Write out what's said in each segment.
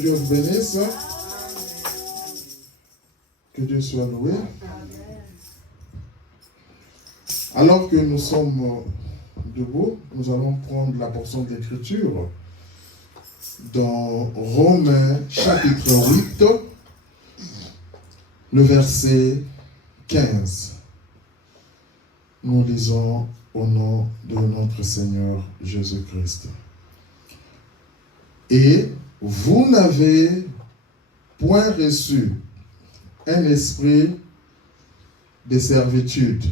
Dieu vous bénisse. Que Dieu soit loué. Alors que nous sommes debout, nous allons prendre la portion d'écriture dans Romains chapitre 8, le verset 15. Nous lisons au nom de notre Seigneur Jésus-Christ. Et vous n'avez point reçu un esprit de servitude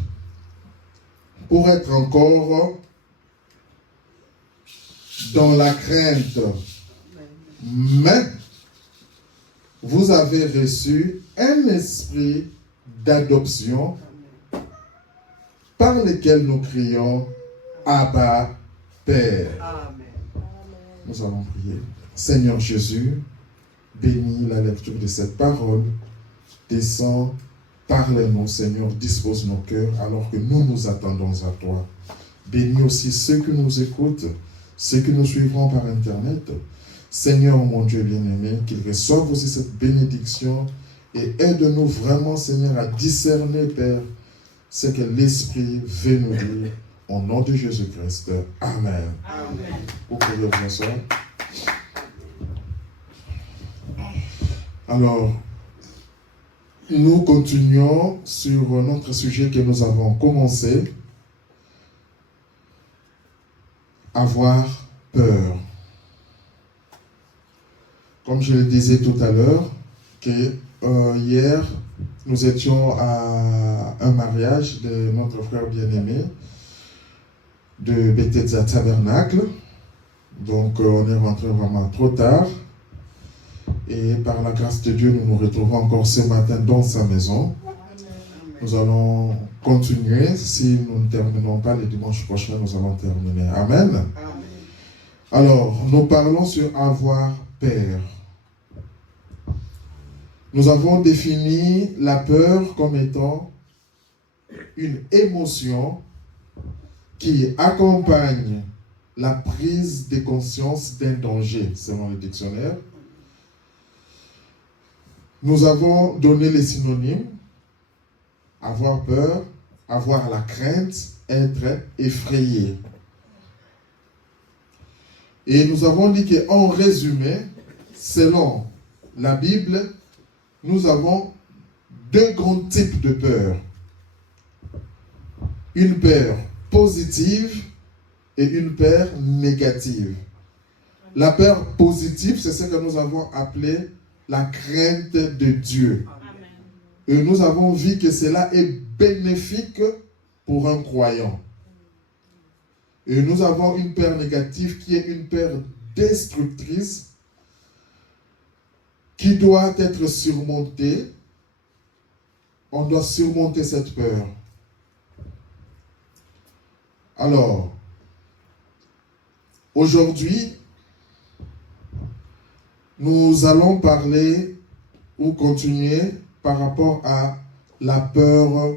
pour être encore dans la crainte, mais vous avez reçu un esprit d'adoption par lequel nous crions Abba, Père. Amen. Nous allons prier. Seigneur Jésus, bénis la lecture de cette parole. Descends, parle-nous, Seigneur, dispose nos cœurs alors que nous nous attendons à toi. Bénis aussi ceux qui nous écoutent, ceux qui nous suivront par Internet. Seigneur, mon Dieu bien-aimé, qu'ils reçoivent aussi cette bénédiction et aide-nous vraiment, Seigneur, à discerner, Père, ce que l'Esprit veut nous dire. Au nom de Jésus-Christ. Amen. Amen. Vous pouvez vous asseoir. Alors, nous continuons sur notre sujet que nous avons commencé. Avoir peur. Comme je le disais tout à l'heure, que hier, nous étions à un mariage de notre frère bien-aimé de Bethesda Tabernacle. Donc, on est rentré vraiment trop tard. Et par la grâce de Dieu, nous nous retrouvons encore ce matin dans sa maison. Nous allons continuer. Si nous ne terminons pas le dimanche prochain, nous allons terminer. Amen. Amen. Alors, nous parlons sur avoir peur. Nous avons défini la peur comme étant une émotion qui accompagne la prise de conscience d'un danger, selon le dictionnaire. Nous avons donné les synonymes: avoir peur, avoir la crainte, être effrayé. Et nous avons dit qu'en résumé, selon la Bible, nous avons deux grands types de peur. Une peur positive et une peur négative. La peur positive, c'est ce que nous avons appelé la crainte de Dieu. Amen. Et nous avons vu que cela est bénéfique pour un croyant. Et nous avons une peur négative qui est une peur destructrice qui doit être surmontée. On doit surmonter cette peur. Alors, aujourd'hui, nous allons parler ou continuer par rapport à la peur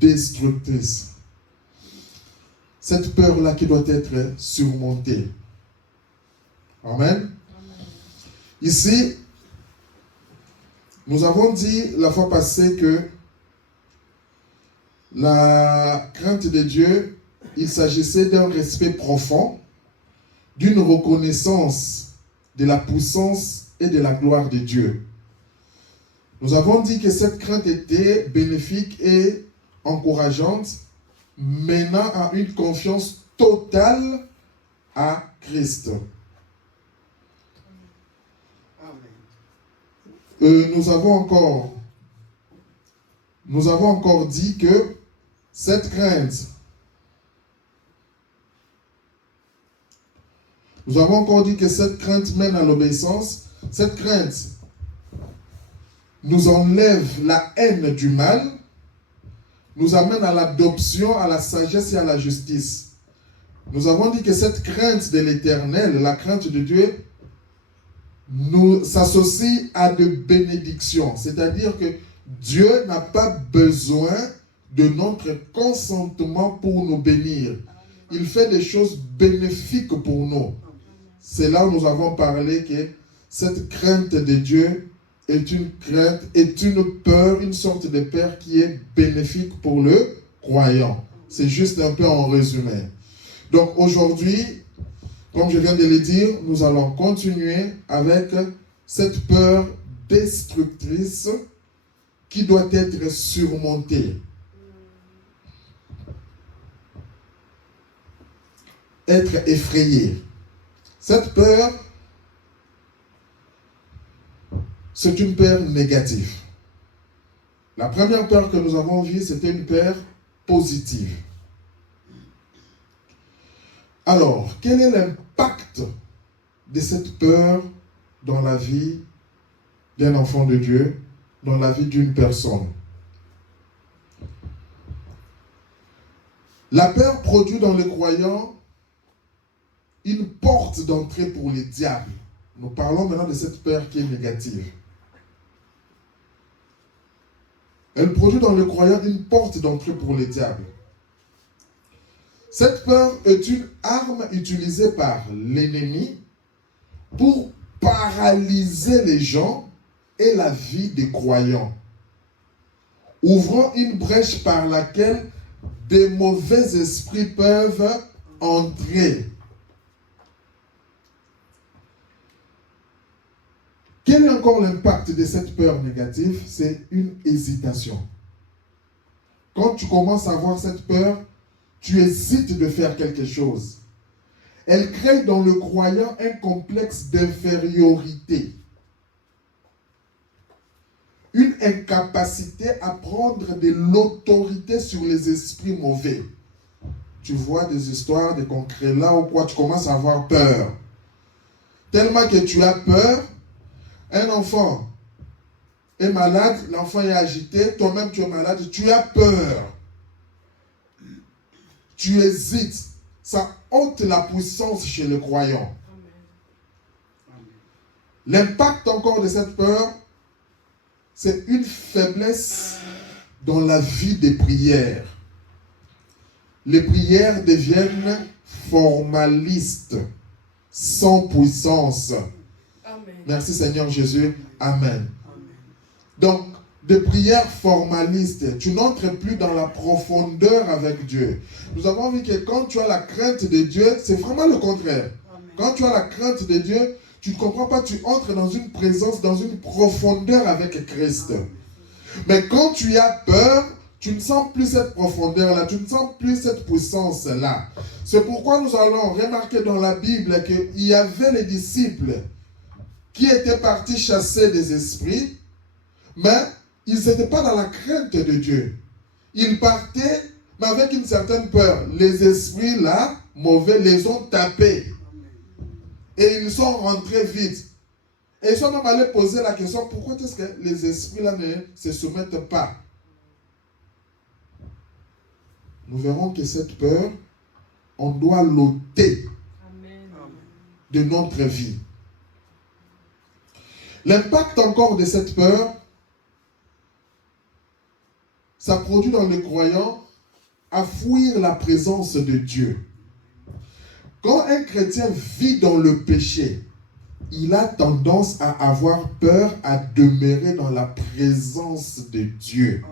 destructrice. Cette peur-là qui doit être surmontée. Amen. Amen. Ici, nous avons dit la fois passée que la crainte de Dieu, il s'agissait d'un respect profond, d'une reconnaissance de la puissance et de la gloire de Dieu. Nous avons dit que cette crainte était bénéfique et encourageante, menant à une confiance totale à Christ. Nous avons encore dit que cette crainte, nous avons encore dit que cette crainte mène à l'obéissance. Cette crainte nous enlève la haine du mal, nous amène à l'adoption, à la sagesse et à la justice. Nous avons dit que cette crainte de l'Éternel, la crainte de Dieu, nous s'associe à de bénédictions. C'est-à-dire que Dieu n'a pas besoin de notre consentement pour nous bénir. Il fait des choses bénéfiques pour nous. C'est là où nous avons parlé que cette crainte de Dieu est une crainte, est une peur, une sorte de peur qui est bénéfique pour le croyant. C'est juste un peu en résumé. Donc aujourd'hui, comme je viens de le dire, nous allons continuer avec cette peur destructrice qui doit être surmontée. Être effrayé. Cette peur, c'est une peur négative. La première peur que nous avons vue, c'était une peur positive. Alors, quel est l'impact de cette peur dans la vie d'un enfant de Dieu, dans la vie d'une personne? La peur produit dans le croyant une porte d'entrée pour les diables. Nous parlons maintenant de cette peur qui est négative. Elle produit dans le croyant une porte d'entrée pour les diables. Cette peur est une arme utilisée par l'ennemi pour paralyser les gens et la vie des croyants, ouvrant une brèche par laquelle des mauvais esprits peuvent entrer. Quel est encore l'impact de cette peur négative? C'est une hésitation. Quand tu commences à avoir cette peur, tu hésites de faire quelque chose. Elle crée dans le croyant un complexe d'infériorité, une incapacité à prendre de l'autorité sur les esprits mauvais. Tu vois des histoires de concrets là où quoi, tu commences à avoir peur. Tellement que tu as peur, un enfant est malade, l'enfant est agité, toi-même tu es malade, tu as peur. Tu hésites. Ça ôte la puissance chez le croyant. L'impact encore de cette peur, c'est une faiblesse dans la vie des prières. Les prières deviennent formalistes, sans puissance. Amen. Merci Seigneur Jésus. Amen. Donc, de prières formalistes, tu n'entres plus dans la profondeur avec Dieu. Nous avons vu que quand tu as la crainte de Dieu, c'est vraiment le contraire. Amen. Quand tu as la crainte de Dieu, tu ne comprends pas, tu entres dans une présence, dans une profondeur avec Christ. Amen. Mais quand tu as peur, tu ne sens plus cette profondeur-là, tu ne sens plus cette puissance-là. C'est pourquoi nous allons remarquer dans la Bible qu'il y avait les disciples qui étaient partis chasser des esprits, mais ils n'étaient pas dans la crainte de Dieu. Ils partaient, mais avec une certaine peur. Les esprits là, mauvais, les ont tapés. Et ils sont rentrés vite. Et ils sont même allés poser la question, pourquoi est-ce que les esprits là ne se soumettent pas? Nous verrons que cette peur, on doit l'ôter de notre vie. L'impact encore de cette peur, ça produit dans le croyant à fuir la présence de Dieu. Quand un chrétien vit dans le péché, il a tendance à avoir peur à demeurer dans la présence de Dieu.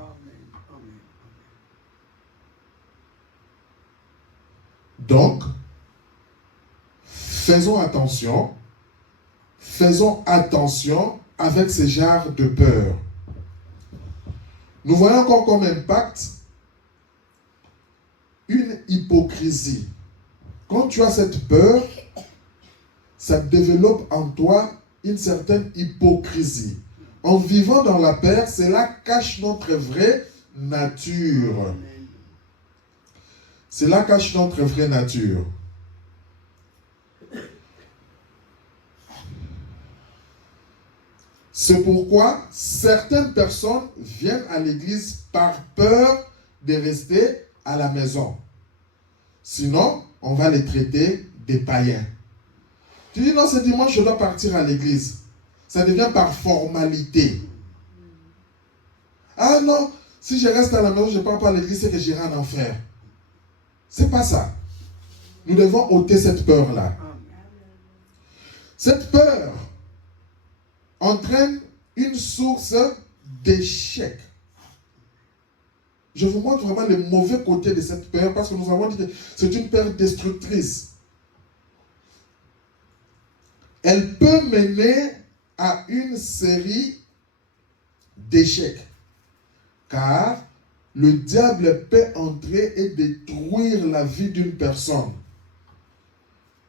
Donc, faisons attention avec ce genre de peur. Nous voyons encore comme impact une hypocrisie. Quand tu as cette peur, ça développe en toi une certaine hypocrisie. En vivant dans la peur, cela cache notre vraie nature. Cela cache notre vraie nature. C'est pourquoi certaines personnes viennent à l'église par peur de rester à la maison. Sinon, on va les traiter des païens. Tu dis non, ce dimanche, je dois partir à l'église. Ça devient par formalité. Ah non, si je reste à la maison, je ne pars pas à l'église, c'est que j'irai en enfer. C'est pas ça. Nous devons ôter cette peur-là. Cette peur entraîne une source d'échec. Je vous montre vraiment le mauvais côté de cette peur parce que nous avons dit que c'est une peur destructrice. Elle peut mener à une série d'échecs. Car le diable peut entrer et détruire la vie d'une personne.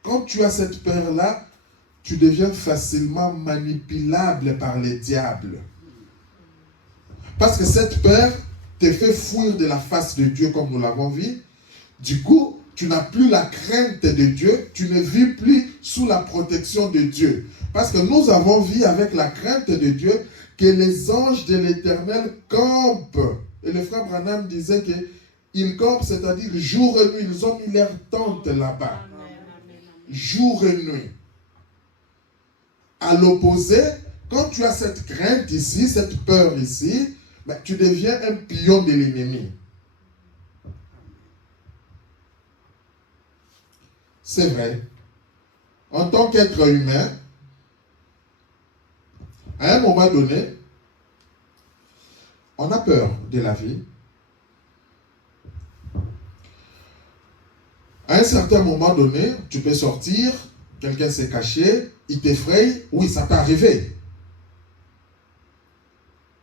Quand tu as cette peur-là, tu deviens facilement manipulable par les diables. Parce que cette peur te fait fuir de la face de Dieu comme nous l'avons vu. Du coup, tu n'as plus la crainte de Dieu, tu ne vis plus sous la protection de Dieu. Parce que nous avons vu avec la crainte de Dieu que les anges de l'Éternel campent. Et le frère Branham disait qu'ils campent, c'est-à-dire jour et nuit, ils ont mis leur tente là-bas. Jour et nuit. À l'opposé, quand tu as cette crainte ici, cette peur ici, ben, tu deviens un pion de l'ennemi. C'est vrai. En tant qu'être humain, à un moment donné, on a peur de la vie. À un certain moment donné, tu peux sortir, quelqu'un s'est caché, il t'effraie, oui, ça peut arriver.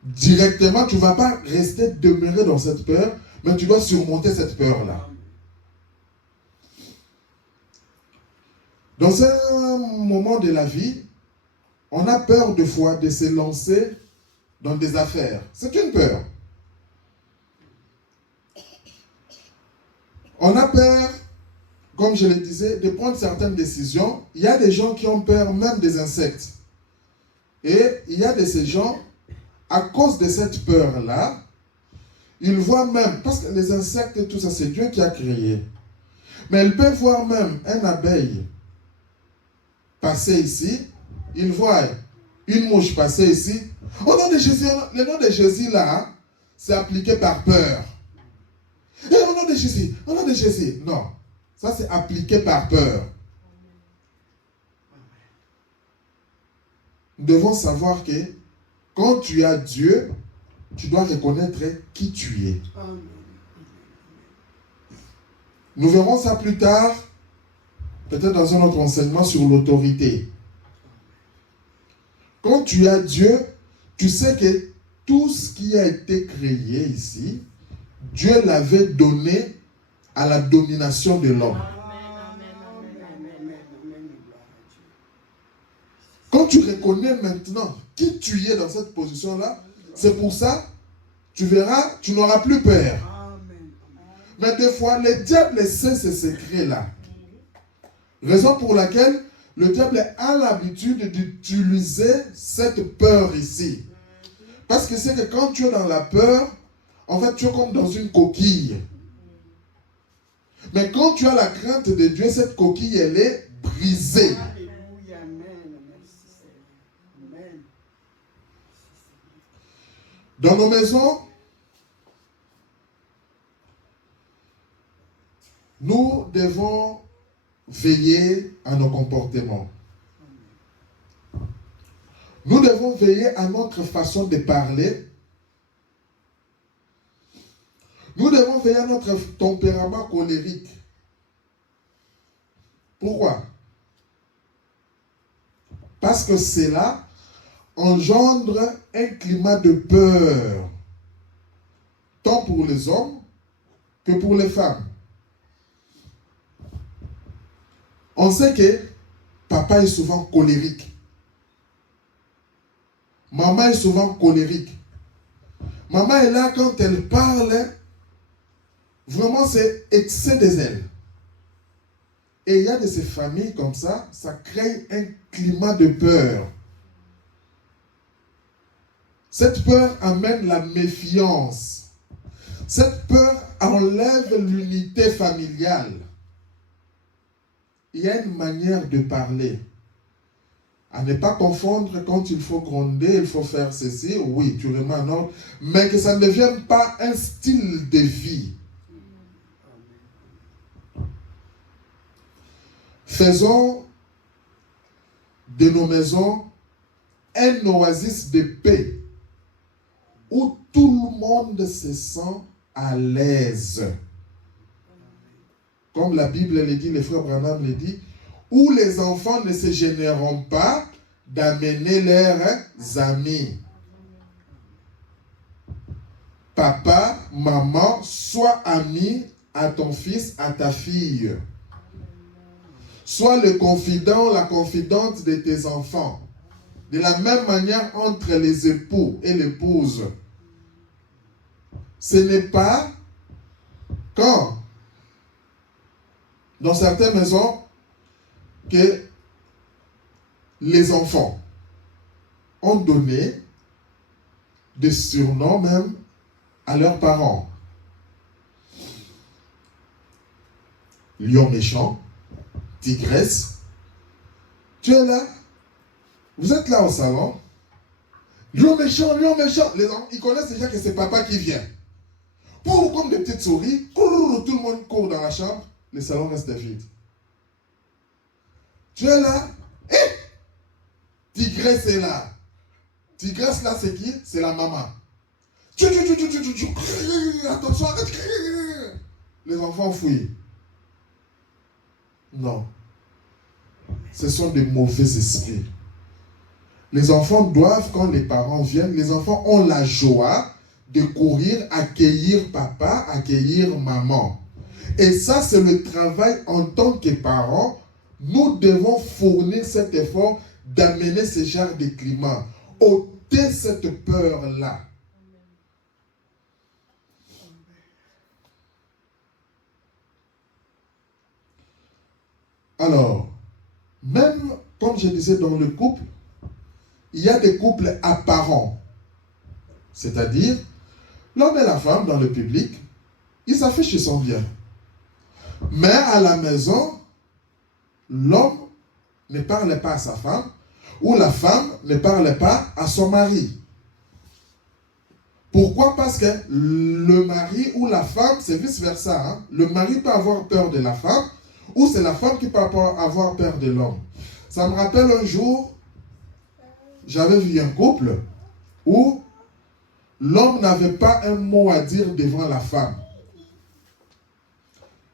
Directement, tu ne vas pas rester demeuré dans cette peur, mais tu dois surmonter cette peur-là. Dans un moment de la vie, on a peur de fois de se lancer dans des affaires. C'est une peur. On a peur, comme je le disais, de prendre certaines décisions. Il y a des gens qui ont peur même des insectes. Et il y a de ces gens, à cause de cette peur-là, ils voient même, parce que les insectes et tout ça, c'est Dieu qui a créé. Mais ils peuvent voir même une abeille passer ici, ils voient une mouche passer ici. Au nom de Jésus, le nom de Jésus là, c'est appliqué par peur. Et au nom de Jésus, au nom de Jésus, non. Ça c'est appliqué par peur. Nous devons savoir que quand tu as Dieu, tu dois reconnaître qui tu es. Nous verrons ça plus tard, peut-être dans un autre enseignement sur l'autorité. Quand tu as Dieu, tu sais que tout ce qui a été créé ici, Dieu l'avait donné à la domination de l'homme. Quand tu reconnais maintenant qui tu es dans cette position-là, c'est pour ça, tu verras, tu n'auras plus peur. Mais des fois, le diable sait ces secrets-là. Raison pour laquelle le diable a l'habitude d'utiliser cette peur ici. Parce que c'est que quand tu es dans la peur, en fait, tu es comme dans une coquille. Mais quand tu as la crainte de Dieu, cette coquille, elle est brisée. Dans nos maisons, nous devons veiller à nos comportements. Nous devons veiller à notre façon de parler. Nous devons veiller à notre tempérament colérique. Pourquoi? Parce que cela engendre un climat de peur, tant pour les hommes que pour les femmes. On sait que papa est souvent colérique. Maman est souvent colérique. Maman est là quand elle parle, vraiment c'est excès de zèle. Et il y a de ces familles comme ça crée un climat de peur. Cette peur amène la méfiance. Cette peur enlève l'unité familiale. Il y a une manière de parler. À ne pas confondre quand il faut gronder, il faut faire ceci. Oui, tu remets en ordre. Mais que ça ne devienne pas un style de vie. Faisons de nos maisons un oasis de paix où tout le monde se sent à l'aise. Comme la Bible le dit, le frère Branham le dit, où les enfants ne se gêneront pas d'amener leurs amis. Papa, maman, sois ami à ton fils, à ta fille. Sois le confident, la confidente de tes enfants. De la même manière entre les époux et l'épouse. Ce n'est pas quand, dans certaines maisons, que les enfants ont donné des surnoms même à leurs parents. Lion méchant, tigresse. Tu es là? Vous êtes là au salon? Lion méchant, lion méchant. Les enfants, ils connaissent déjà que c'est papa qui vient. Pour comme des petites souris, tout le monde court dans la chambre, le salon reste vide. Tu es là? Tigresse est là. Tigresse là, c'est qui? C'est la maman. Attention, arrête. Les enfants fuient. Non. Ce sont des mauvais esprits. Les enfants doivent, quand les parents viennent, les enfants ont la joie de courir, accueillir papa, accueillir maman. Et ça, c'est le travail en tant que parents. Nous devons fournir cet effort d'amener ce genre de climat. Ôter cette peur-là. Alors, même comme je disais dans le couple, il y a des couples apparents. C'est-à-dire, l'homme et la femme dans le public, ils s'affichent son bien. Mais à la maison, l'homme ne parle pas à sa femme ou la femme ne parle pas à son mari. Pourquoi? Parce que le mari ou la femme, c'est vice-versa. Hein? Le mari peut avoir peur de la femme ou c'est la femme qui peut avoir peur de l'homme. Ça me rappelle un jour, j'avais vu un couple où l'homme n'avait pas un mot à dire devant la femme.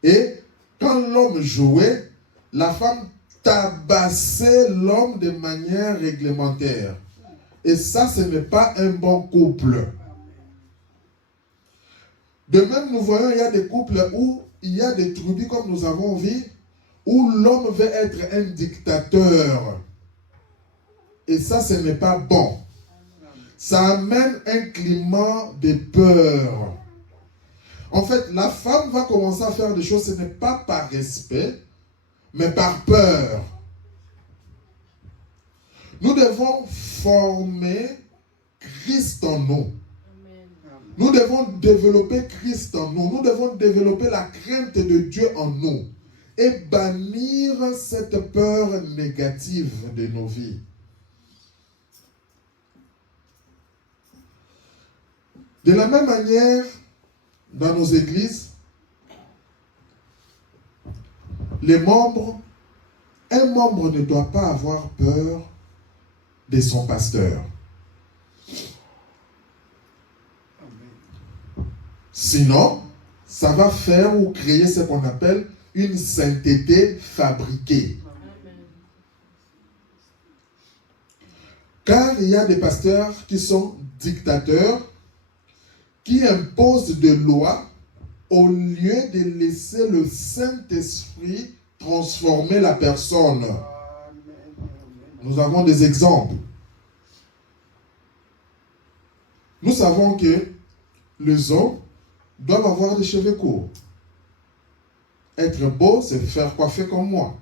Et quand l'homme jouait, la femme tabassait l'homme de manière réglementaire. Et ça, ce n'est pas un bon couple. De même, nous voyons, il y a des couples où il y a des tribus, comme nous avons vu, où l'homme veut être un dictateur. Et ça, ce n'est pas bon. Ça amène un climat de peur. En fait, la femme va commencer à faire des choses, ce n'est pas par respect, mais par peur. Nous devons former Christ en nous. Nous devons développer Christ en nous. Nous devons développer la crainte de Dieu en nous. Et bannir cette peur négative de nos vies. De la même manière, dans nos églises, un membre ne doit pas avoir peur de son pasteur. Sinon, ça va faire ou créer ce qu'on appelle une sainteté fabriquée. Car il y a des pasteurs qui sont dictateurs, qui imposent des lois au lieu de laisser le Saint-Esprit transformer la personne. Nous avons des exemples. Nous savons que les hommes doivent avoir des cheveux courts. Être beau, c'est faire coiffer comme moi.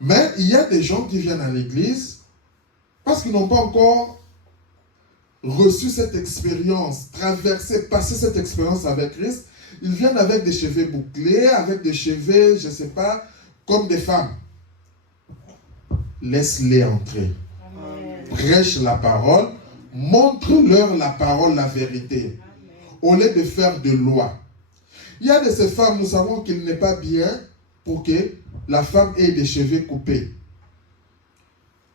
Mais il y a des gens qui viennent à l'église parce qu'ils n'ont pas encore reçu cette expérience, traversé, passé cette expérience avec Christ. Ils viennent avec des cheveux bouclés, avec des cheveux, je ne sais pas, comme des femmes. Laisse-les entrer. Amen. Prêche la parole, montre-leur la parole, la vérité, au lieu de faire de loi. Il y a de ces femmes, nous savons qu'il n'est pas bien pour que la femme ait des cheveux coupés.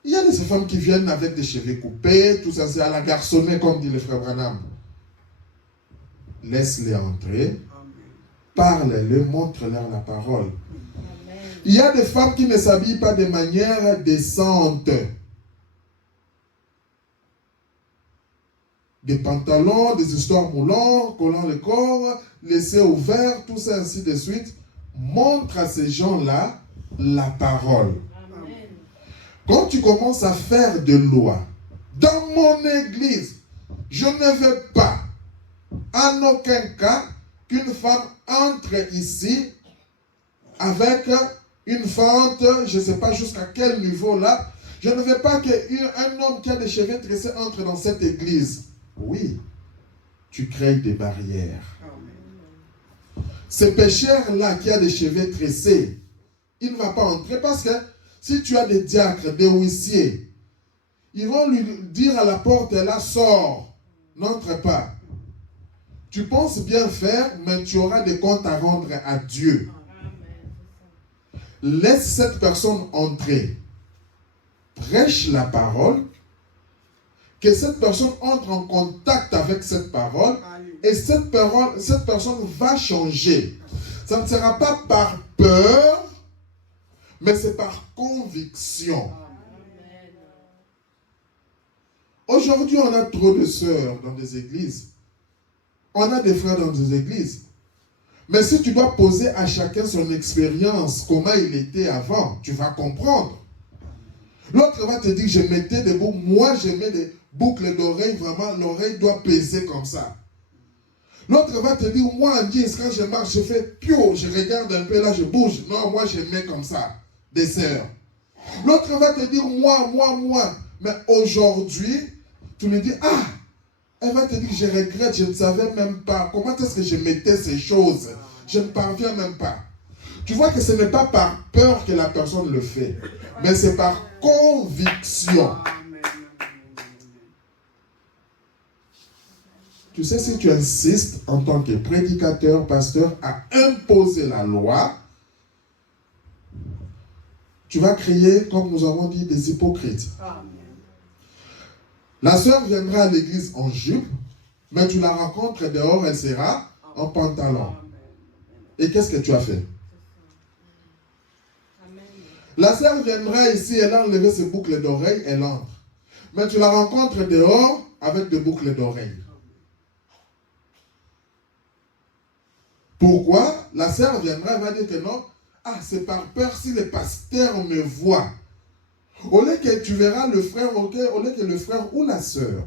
Il y a de ces femmes qui viennent avec des cheveux coupés, tout ça, c'est à la garçonnée, comme dit le frère Branham. Laisse-les entrer, parle-les, montre-leur la parole. Amen. Il y a des femmes qui ne s'habillent pas de manière décente. Des pantalons, des histoires moulantes, collant le corps, laissés ouverts, tout ça, ainsi de suite. Montre à ces gens-là la parole. Amen. Quand tu commences à faire de loi, dans mon église, je ne veux pas, en aucun cas, qu'une femme entre ici avec une fente, je ne sais pas jusqu'à quel niveau là. Je ne veux pas qu'un homme qui a des cheveux tressés entre dans cette église. Oui, tu crées des barrières. Ce pécheur-là qui a des cheveux tressés, il ne va pas entrer parce que si tu as des diacres, des huissiers, ils vont lui dire à la porte, là, sors, n'entre pas. Tu penses bien faire, mais tu auras des comptes à rendre à Dieu. Laisse cette personne entrer. Prêche la parole. Que cette personne entre en contact avec cette parole. Et cette personne va changer. Ça ne sera pas par peur, mais c'est par conviction. Aujourd'hui, on a trop de sœurs dans des églises. On a des frères dans des églises. Mais si tu dois poser à chacun son expérience, comment il était avant, tu vas comprendre. L'autre va te dire, je mettais des boucles. Moi, je mets des boucles d'oreilles, vraiment, l'oreille doit peser comme ça. L'autre va te dire, moi, en 10, quand je marche, je fais pio, je regarde un peu là, je bouge. Non, moi, je mets comme ça, des sœurs. L'autre va te dire, moi. Mais aujourd'hui, tu lui dis, ah, elle va te dire, je regrette, je ne savais même pas. Comment est-ce que je mettais ces choses? Je ne parviens même pas. Tu vois que ce n'est pas par peur que la personne le fait, mais c'est par conviction. Tu sais, si tu insistes en tant que prédicateur, pasteur, à imposer la loi, tu vas créer, comme nous avons dit, des hypocrites. La sœur viendra à l'église en jupe, mais tu la rencontres dehors, elle sera en pantalon. Et qu'est-ce que tu as fait? La sœur viendra ici, elle a enlevé ses boucles d'oreilles, elle entre. Mais tu la rencontres dehors avec des boucles d'oreilles. Pourquoi? La sœur viendra, elle va dire que non. Ah, c'est par peur si le pasteur me voit. Au lieu que tu verras le frère, au lieu que le frère ou la sœur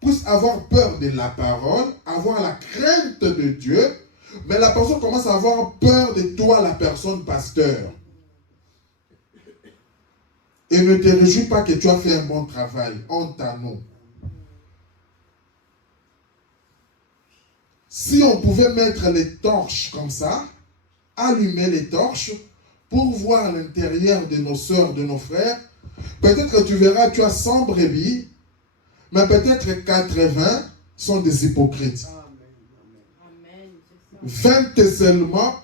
puisse avoir peur de la parole, avoir la crainte de Dieu, mais la personne commence à avoir peur de toi, la personne pasteur. Et ne te réjouis pas que tu as fait un bon travail. Honte à nous. Si on pouvait mettre les torches comme ça, allumer les torches pour voir l'intérieur de nos sœurs, de nos frères, peut-être que tu verras, tu as 100 brebis, mais peut-être 80 sont des hypocrites. 20 seulement.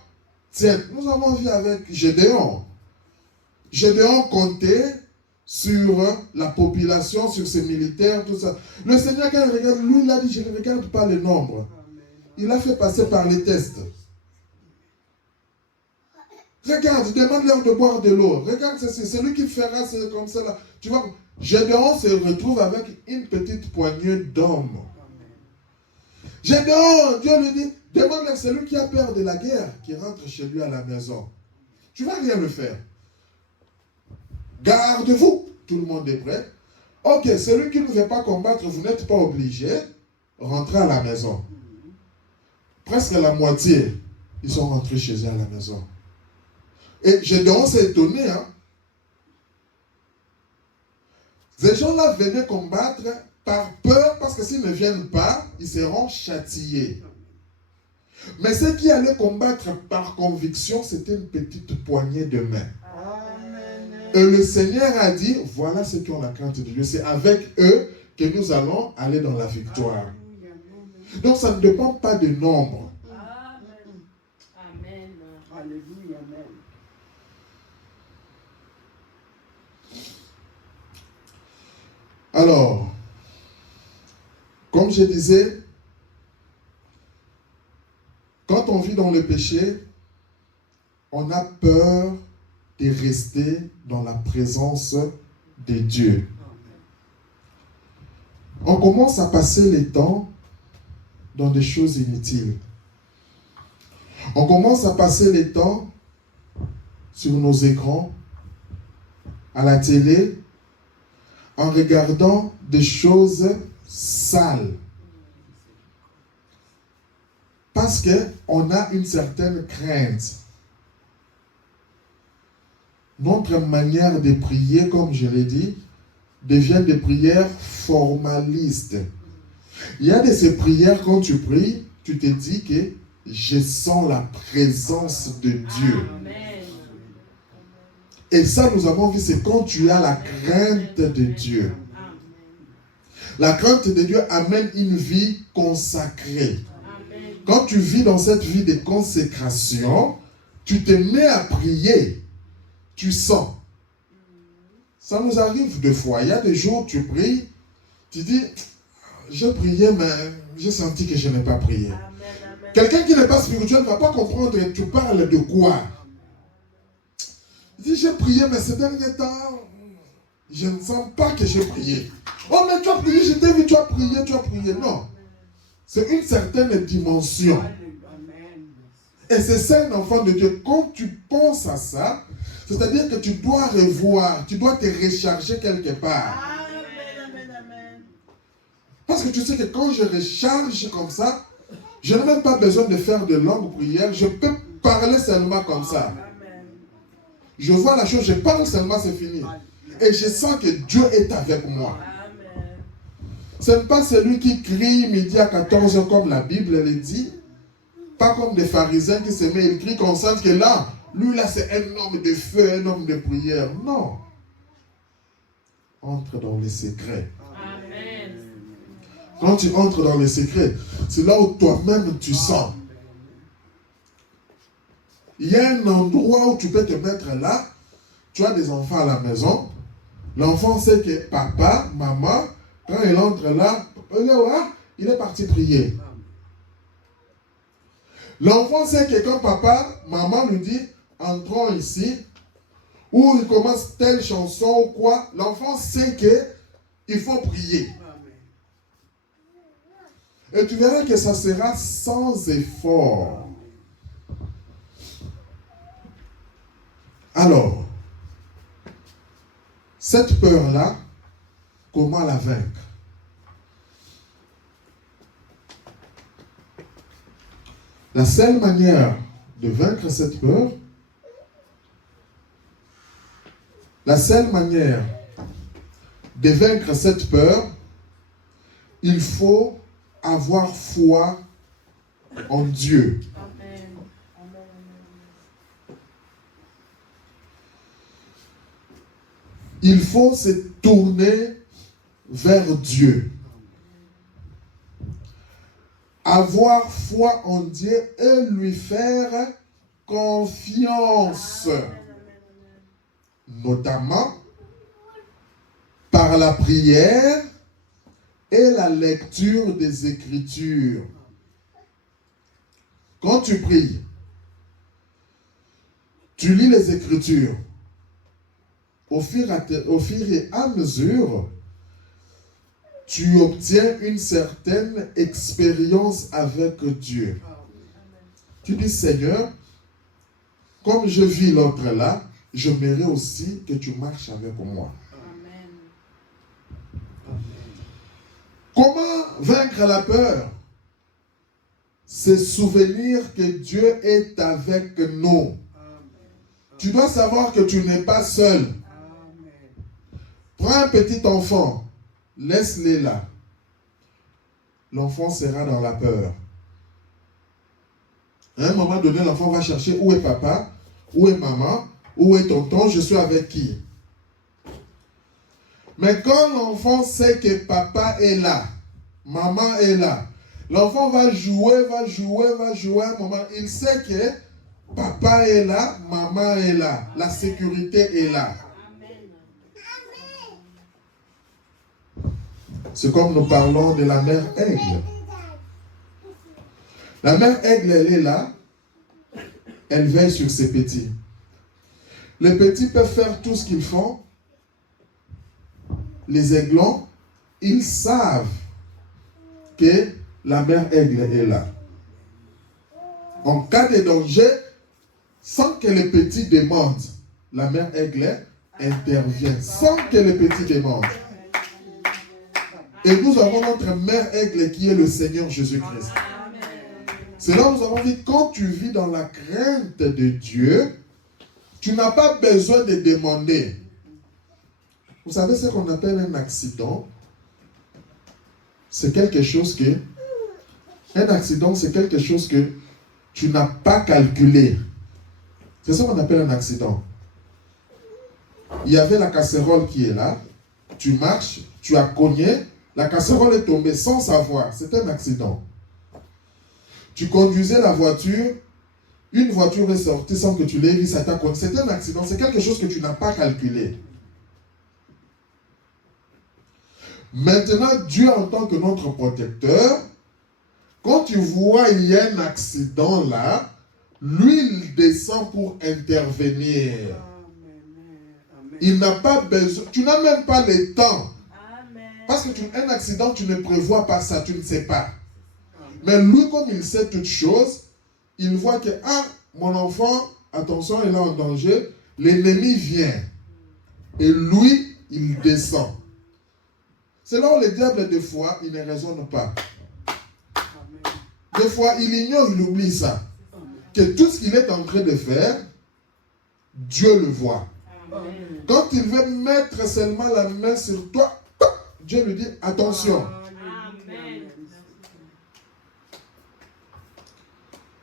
Tiens, nous avons vu avec Gédéon. Gédéon comptait sur la population, sur ses militaires, tout ça. Le Seigneur, quand il regarde, lui, il a dit, je ne regarde pas le nombre. Il a fait passer par les tests. Regarde, demande-leur de boire de l'eau. Regarde, c'est celui qui fera, c'est comme ça là. Tu vois, Gédéon se retrouve avec une petite poignée d'hommes. Gédéon, Dieu lui dit, demande-leur, celui qui a peur de la guerre, qui rentre chez lui à la maison. Tu ne vas rien le faire. Garde-vous, tout le monde est prêt. Ok, celui qui ne veut pas combattre, vous n'êtes pas obligé. Rentrez à la maison. Presque la moitié, ils sont rentrés chez eux à la maison. Et Gédéon s'est étonné. Ces gens-là venaient combattre par peur, parce que s'ils ne viennent pas, ils seront châtiés. Mais ceux qui allaient combattre par conviction, c'était une petite poignée de main. Et le Seigneur a dit, voilà ceux qui ont la crainte de Dieu. C'est avec eux que nous allons aller dans la victoire. Donc ça ne dépend pas du nombre. Amen. Alléluia. Alors, comme je disais, quand on vit dans le péché, on a peur de rester dans la présence de Dieu. On commence à passer le temps dans des choses inutiles. On commence à passer le temps sur nos écrans, à la télé, en regardant des choses sales. Parce qu'on a une certaine crainte. Notre manière de prier, comme je l'ai dit, devient des prières formalistes. Il y a de ces prières, quand tu pries, tu te dis que je sens la présence de Dieu. Amen. Et ça, nous avons vu, c'est quand tu as la crainte de Dieu. Amen. La crainte de Dieu amène une vie consacrée. Amen. Quand tu vis dans cette vie de consécration, tu te mets à prier. Tu sens. Ça nous arrive deux fois. Il y a des jours où tu pries, tu dis, j'ai prié, mais j'ai senti que je n'ai pas prié. Amen. Amen. Quelqu'un qui n'est pas spirituel ne va pas comprendre, tu parles de quoi. Il dit, j'ai prié, mais ces derniers temps, je ne sens pas que j'ai prié. Oh, mais tu as prié, je t'ai vu, tu as prié. Non. C'est une certaine dimension. Et c'est ça un enfant de Dieu. Quand tu penses à ça, c'est-à-dire que tu dois revoir, tu dois te recharger quelque part. Amen. Amen. Parce que tu sais que quand je recharge comme ça, je n'ai même pas besoin de faire de longues prières. Je peux parler seulement comme ça. Amen. Je vois la chose, je parle seulement, c'est fini. Et je sens que Dieu est avec moi. Amen. Ce n'est pas celui qui crie midi à 14h comme la Bible le dit. Pas comme des pharisiens qui se mettent, ils crient conscients que là, lui là c'est un homme de feu, un homme de prière. Non. Entre dans les secrets. Amen. Quand tu entres dans les secrets, c'est là où toi-même tu sens. Il y a un endroit où tu peux te mettre là. Tu as des enfants à la maison. L'enfant sait que papa, maman, quand il entre là, il est parti prier. L'enfant sait que quand papa, maman lui dit, entrons ici, ou il commence telle chanson ou quoi, l'enfant sait qu'il faut prier. Et tu verras que ça sera sans effort. Alors, cette peur-là, comment la vaincre? La seule manière de vaincre cette peur, il faut avoir foi en Dieu. Amen. Il faut se tourner vers Dieu. Avoir foi en Dieu et lui faire confiance. Notamment par la prière et la lecture des Écritures. Quand tu pries, tu lis les Écritures. Au fur et à mesure, tu obtiens une certaine expérience avec Dieu. Tu dis, Seigneur, comme je vis l'autre là, j'aimerais aussi que tu marches avec moi. Amen. Comment vaincre la peur? C'est souvenir que Dieu est avec nous. Tu dois savoir que tu n'es pas seul. Prends un petit enfant, laisse-le là. L'enfant sera dans la peur. À un moment donné, l'enfant va chercher où est papa, où est maman, où est tonton, je suis avec qui. Mais quand l'enfant sait que papa est là, maman est là, l'enfant va jouer. À un moment, il sait que papa est là, maman est là, la sécurité est là. C'est comme nous parlons de la mère aigle. La mère aigle, elle est là. Elle veille sur ses petits. Les petits peuvent faire tout ce qu'ils font. Les aiglons, ils savent que la mère aigle est là. En cas de danger, sans que les petits demandent, la mère aigle intervient. Sans que les petits demandent. Et nous avons notre mère aigle qui est le Seigneur Jésus-Christ. C'est là où nous avons dit, quand tu vis dans la crainte de Dieu, tu n'as pas besoin de demander. Vous savez ce qu'on appelle un accident? C'est quelque chose que... Un accident, c'est quelque chose que tu n'as pas calculé. C'est ça qu'on appelle un accident. Il y avait la casserole qui est là. Tu marches, tu as cogné. La casserole est tombée sans savoir. C'est un accident. Tu conduisais la voiture. Une voiture est sortie sans que tu l'aies vu. Ça t'a cogné. C'est un accident. C'est quelque chose que tu n'as pas calculé. Maintenant, Dieu en tant que notre protecteur, quand tu vois il y a un accident là, lui il descend pour intervenir. Il n'a pas besoin, tu n'as même pas le temps. Parce que un accident, tu ne prévois pas ça, tu ne sais pas. Mais lui, comme il sait toutes choses, il voit que, mon enfant, attention, il est en danger, l'ennemi vient. Et lui, il descend. C'est là où le diable, des fois, il ne raisonne pas. Des fois, il ignore, il oublie ça. Que tout ce qu'il est en train de faire, Dieu le voit. Quand il veut mettre seulement la main sur toi, Dieu lui dit, attention.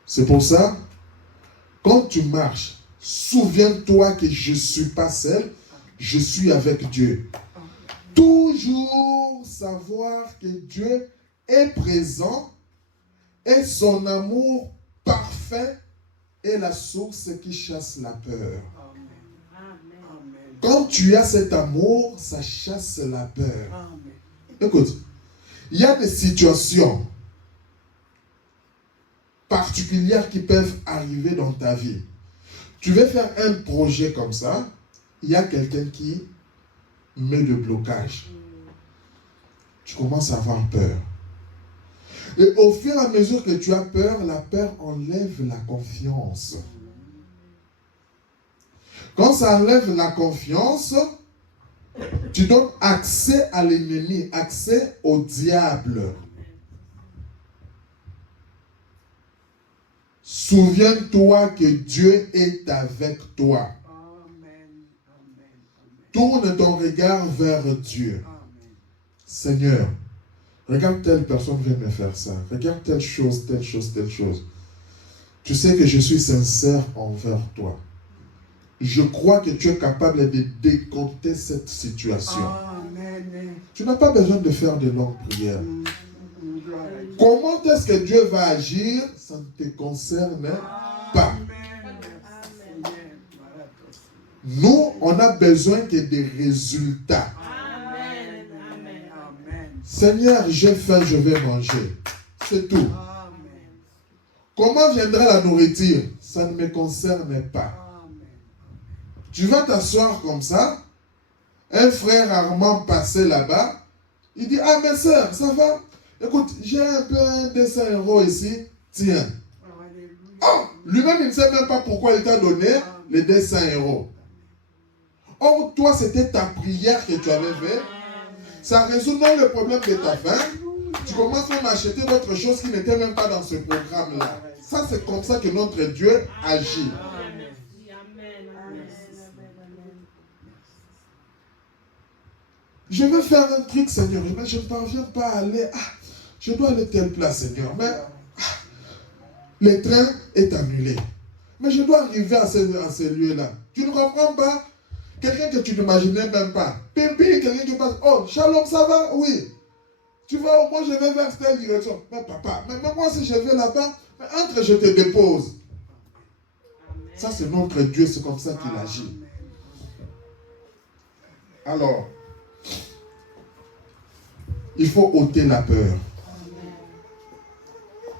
C'est pour ça, quand tu marches, souviens-toi que je ne suis pas seul, je suis avec Dieu. Toujours savoir que Dieu est présent et son amour parfait est la source qui chasse la peur. Quand tu as cet amour, ça chasse la peur. Écoute, il y a des situations particulières qui peuvent arriver dans ta vie. Tu veux faire un projet comme ça, il y a quelqu'un qui met de blocage. Tu commences à avoir peur. Et au fur et à mesure que tu as peur, la peur enlève la confiance. Quand ça enlève la confiance, tu donnes accès à l'ennemi, accès au diable. Souviens-toi que Dieu est avec toi. Tourne ton regard vers Dieu. Seigneur, regarde telle personne vient me faire ça. Regarde telle chose, telle chose, telle chose. Tu sais que je suis sincère envers toi. Je crois que tu es capable de décompter cette situation. Tu n'as pas besoin de faire de longues prières. Comment est-ce que Dieu va agir? Ça ne te concerne pas. Nous, on a besoin que des résultats. Seigneur, j'ai faim, je vais manger. C'est tout. Comment viendra la nourriture? Ça ne me concerne pas. Tu vas t'asseoir comme ça. Un frère Armand passait là-bas. Il dit, mais sœur, ça va? Écoute, j'ai un peu un 200 € ici. Tiens. Oh, lui-même, il ne sait même pas pourquoi il t'a donné les 200 €. Or, toi, c'était ta prière que tu avais faite. Ça résout non le problème de ta faim. Tu commences même à acheter d'autres choses qui n'étaient même pas dans ce programme-là. Ça, c'est comme ça que notre Dieu agit. Je veux faire un truc, Seigneur, mais je ne parviens pas à aller. Je dois aller telle place, Seigneur. Mais le train est annulé. Mais je dois arriver à ce lieu-là. Tu ne comprends pas? Quelqu'un que tu n'imaginais même pas. Pimpi, quelqu'un qui passe. Oh, Shalom, ça va? Oui. Tu vois, moi je vais vers telle direction. Mais papa, mais moi si je vais là-bas, entre, je te dépose. Ça, c'est notre Dieu, c'est comme ça qu'il agit. Alors, Il faut ôter la peur.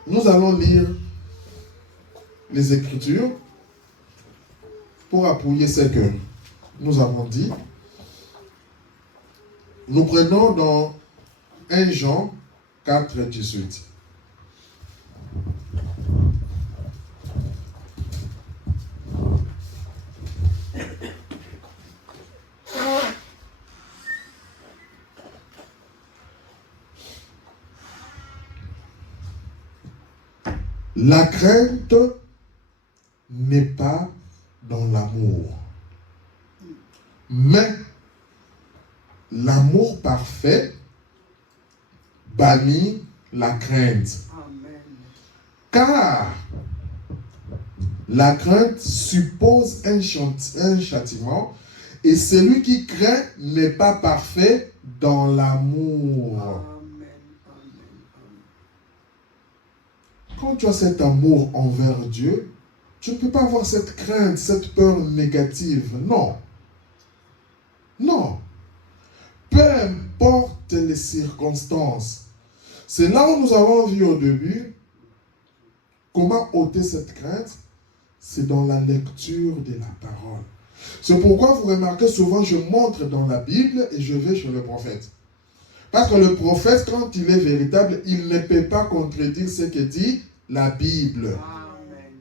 Nous allons lire les Écritures pour appuyer ce que nous avons dit. Nous prenons dans 1 Jean 4, 18. La crainte n'est pas dans l'amour, mais l'amour parfait bannit la crainte. Amen. Car la crainte suppose un châtiment et celui qui craint n'est pas parfait dans l'amour. Amen. Amen. Quand tu as cet amour envers Dieu, tu ne peux pas avoir cette crainte, cette peur négative. Non. Non. Peu importe les circonstances. C'est là où nous avons vu au début comment ôter cette crainte. C'est dans la lecture de la parole. C'est pourquoi vous remarquez souvent, je montre dans la Bible et je vais chez le prophète. Parce que le prophète, quand il est véritable, il ne peut pas contredire ce que dit la Bible. Amen.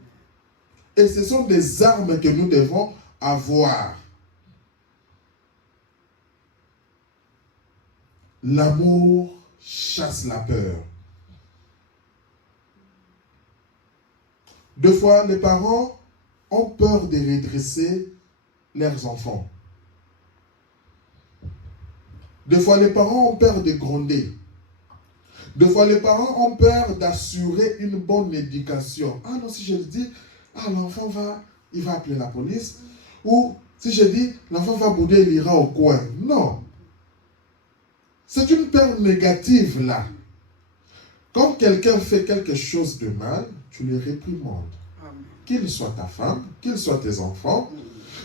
Et ce sont des armes que nous devons avoir. L'amour chasse la peur. Deux fois, les parents ont peur de redresser leurs enfants. Des fois, les parents ont peur de gronder. Des fois, les parents ont peur d'assurer une bonne éducation. Ah non, si je le dis, l'enfant il va appeler la police. Ou si je dis, l'enfant va bouder, il ira au coin. Non. C'est une peur négative là. Quand quelqu'un fait quelque chose de mal, tu le réprimandes. Qu'il soit ta femme, qu'il soit tes enfants.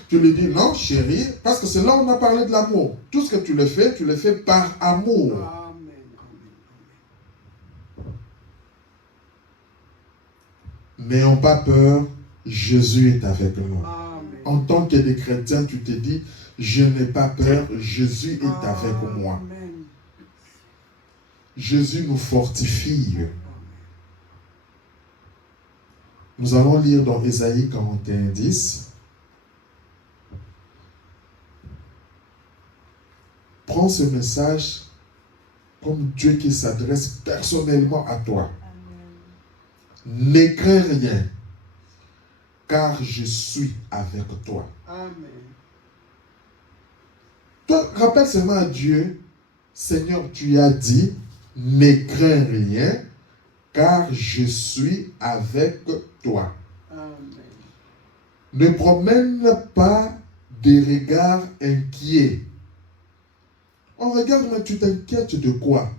Tu lui dis non, chérie, parce que c'est là où on a parlé de l'amour. Tout ce que tu le fais par amour. Amen. N'ayons pas peur, Jésus est avec nous. Amen. En tant que des chrétiens, tu te dis, je n'ai pas peur, Jésus est avec moi. Amen. Jésus nous fortifie. Nous allons lire dans Ésaïe 41, 10. Prends ce message comme Dieu qui s'adresse personnellement à toi. Ne crains rien, car je suis avec toi. Amen. Toi, rappelle seulement à Dieu, Seigneur, tu as dit, ne crains rien, car je suis avec toi. Amen. Ne promène pas des regards inquiets. On regarde, mais tu t'inquiètes de quoi?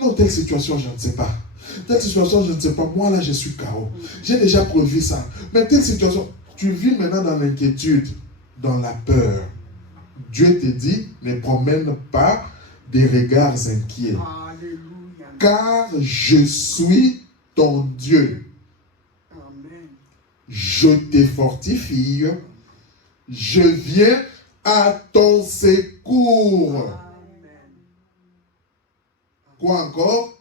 Non, telle situation, je ne sais pas. Telle situation, je ne sais pas. Moi, là, je suis KO. J'ai déjà prévu ça. Mais telle situation, tu vis maintenant dans l'inquiétude, dans la peur. Dieu te dit, ne promène pas des regards inquiets. Alléluia. Car je suis ton Dieu. Amen. Je te fortifie. Je viens à ton secours. Amen. Quoi encore?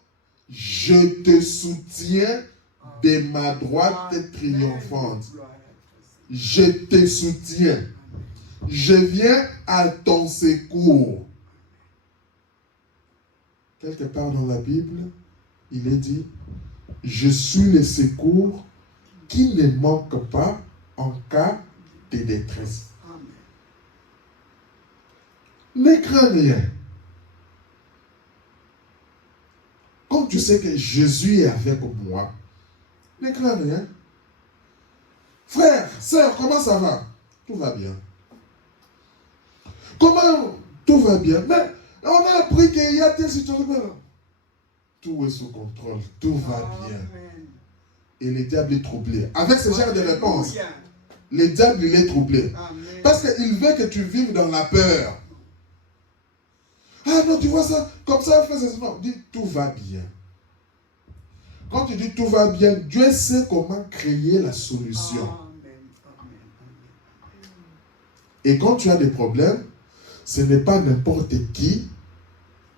Je te soutiens de ma droite triomphante. Je te soutiens. Je viens à ton secours. Quelque part dans la Bible, il est dit, je suis le secours qui ne manque pas en cas de détresse. Ne crains rien. Quand tu sais que Jésus est avec moi, ne crains rien. Frère, sœur, comment ça va? Tout va bien. Comment? Tout va bien. Mais on a appris qu'il y a telle situation. Tout est sous contrôle. Tout va bien. Amen. Et le diable est troublé. Avec ce genre de réponse, Alléluia. le diable il est troublé. Amen. Parce qu'il veut que tu vives dans la peur. Ah non, tu vois ça, comme ça, fais ça. Non, dis tout va bien. Quand tu dis tout va bien, Dieu sait comment créer la solution. Amen. Et quand tu as des problèmes, ce n'est pas n'importe qui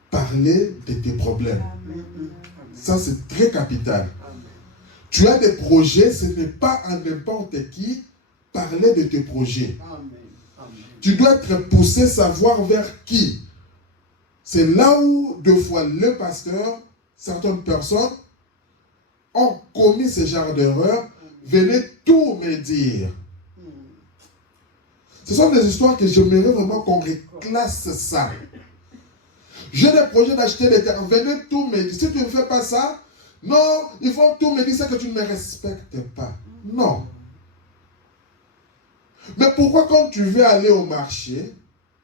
parler de tes problèmes. Amen. Ça, c'est très capital. Amen. Tu as des projets, ce n'est pas à n'importe qui parler de tes projets. Amen. Amen. Tu dois être poussé, savoir vers qui. C'est là où, deux fois, le pasteur, certaines personnes ont commis ce genre d'erreur, venaient tout me dire. Ce sont des histoires que j'aimerais vraiment qu'on reclasse ça. J'ai des projets d'acheter des terres, venez tout me dire. Si tu ne fais pas ça, non, il faut tout me dire, c'est que tu ne me respectes pas. Non. Mais pourquoi quand tu veux aller au marché,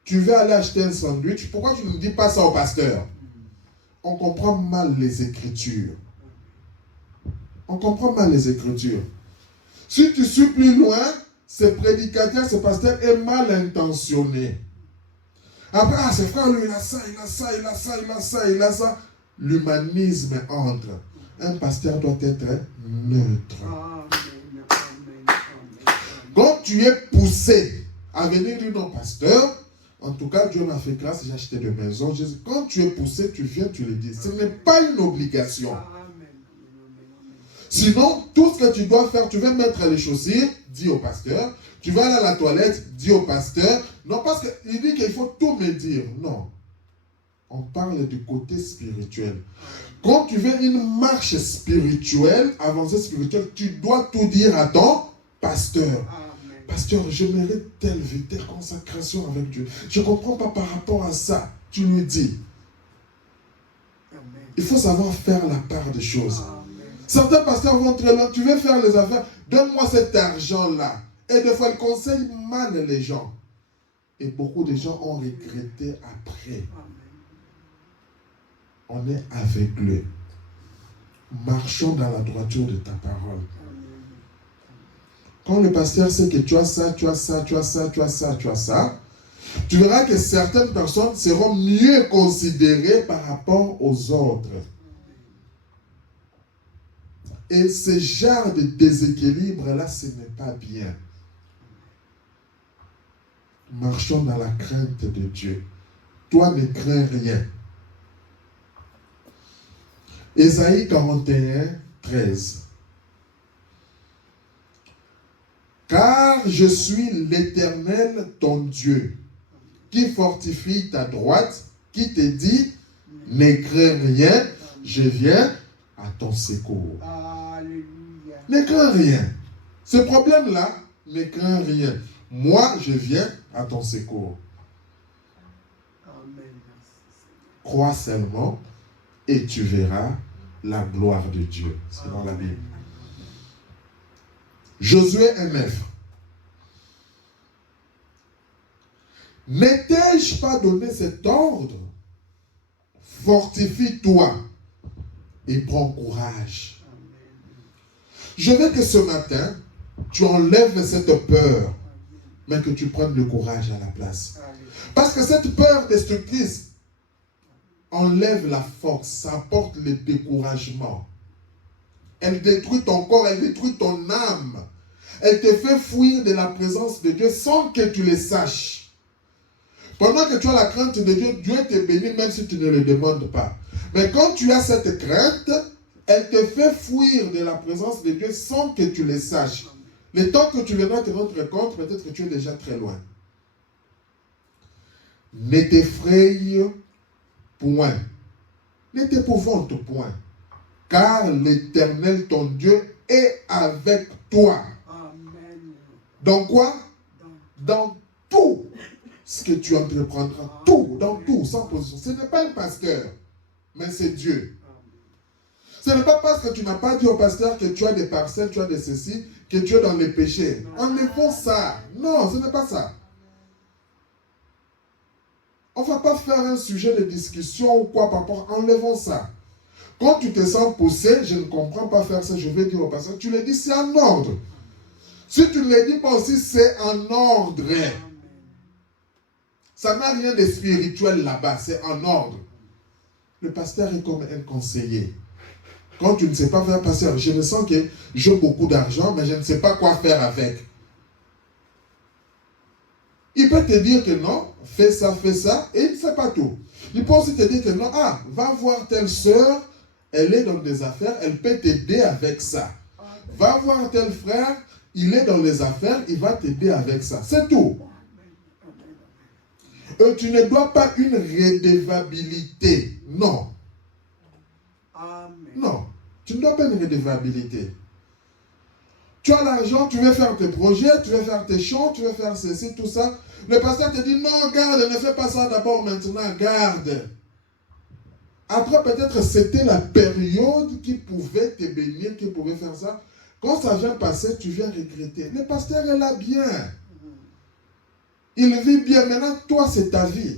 tu veux aller acheter un sandwich, pourquoi tu ne dis pas ça au pasteur? On comprend mal les Écritures. On comprend mal les Écritures. Si tu suis plus loin, ce prédicateur, ce pasteur est mal intentionné. Après, ah, ce frère, lui, il a ça, il a ça, il a ça, il a ça, il a ça. L'humanisme entre. Un pasteur doit être neutre. Amen. Amen. Quand tu es poussé à venir dire non, pasteur, en tout cas, Dieu m'a fait grâce, j'ai acheté des maisons. Quand tu es poussé, tu viens, tu le dis. Ce n'est pas une obligation. Sinon, tout ce que tu dois faire, tu veux mettre les chaussures, dis au pasteur. Tu vas aller à la toilette, dis au pasteur. Non, parce qu'il dit qu'il faut tout me dire. Non. On parle du côté spirituel. Quand tu veux une marche spirituelle, avancée spirituelle, tu dois tout dire à ton pasteur. Amen. Pasteur, je mérite telle vie, telle consacration avec Dieu. Je ne comprends pas par rapport à ça. Tu lui dis. Amen. Il faut savoir faire la part des choses. Amen. Certains pasteurs vont très loin. Tu veux faire les affaires, donne-moi cet argent-là. Et des fois, ils conseillent mal les gens. Et beaucoup de gens ont regretté après. On est aveuglés. Marchons dans la droiture de ta parole. Quand le pasteur sait que tu as ça, tu as ça, tu as ça, tu as ça, tu as ça, tu verras que certaines personnes seront mieux considérées par rapport aux autres. Et ce genre de déséquilibre-là, ce n'est pas bien. Marchons dans la crainte de Dieu. Toi, ne crains rien. Ésaïe 41, 13. Car je suis l'Éternel, ton Dieu, qui fortifie ta droite, qui te dit, ne crains rien, je viens à ton secours. Alléluia. Ne crains rien. Ce problème-là, ne crains rien. Moi, je viens à ton secours. Amen. Crois seulement et tu verras la gloire de Dieu. C'est dans la Bible. Josué 1:9. N'ai-je pas donné cet ordre? Fortifie-toi et prends courage. Je veux que ce matin, tu enlèves cette peur, mais que tu prennes le courage à la place. Parce que cette peur destructrice enlève la force, ça apporte le découragement. Elle détruit ton corps, elle détruit ton âme. Elle te fait fuir de la présence de Dieu sans que tu le saches. Pendant que tu as la crainte de Dieu, Dieu te bénit même si tu ne le demandes pas. Mais quand tu as cette crainte, elle te fait fuir de la présence de Dieu sans que tu le saches. Le temps que tu viendras te rendre compte, peut-être que tu es déjà très loin. Ne t'effraie point. Ne t'épouvante point. Car l'Éternel, ton Dieu, est avec toi. Amen. Dans quoi? Dans tout ce que tu entreprendras. Tout, dans tout, sans position. Ce n'est pas un pasteur, mais c'est Dieu. Ce n'est pas parce que tu n'as pas dit au pasteur que tu as des parcelles, tu as des ceci, que tu es dans les péchés. Enlevons ça. Non, ce n'est pas ça. On ne va pas faire un sujet de discussion ou quoi par rapport. Enlevons ça. Quand tu te sens poussé, je ne comprends pas faire ça, je vais dire au pasteur, tu le dis, c'est en ordre. Si tu ne le dis pas aussi, c'est en ordre. Ça n'a rien de spirituel là-bas, c'est en ordre. Le pasteur est comme un conseiller. Quand tu ne sais pas faire passer, je me sens que j'ai beaucoup d'argent, mais je ne sais pas quoi faire avec. Il peut te dire que non, fais ça, et il ne fait pas tout. Il peut aussi te dire que non, va voir telle sœur, elle est dans des affaires, elle peut t'aider avec ça. Va voir tel frère, il est dans les affaires, il va t'aider avec ça. C'est tout. Tu ne dois pas une redevabilité. Non. Non. Tu ne dois pas une redevabilité. Tu as l'argent, tu veux faire tes projets, tu veux faire tes chants, tu veux faire ceci, tout ça. Le pasteur te dit, non, garde, ne fais pas ça d'abord maintenant, garde. Après, peut-être c'était la période qui pouvait te bénir, qui pouvait faire ça. Quand ça vient passer, tu viens regretter. Le pasteur est là bien. Il vit bien. Maintenant, toi, c'est ta vie.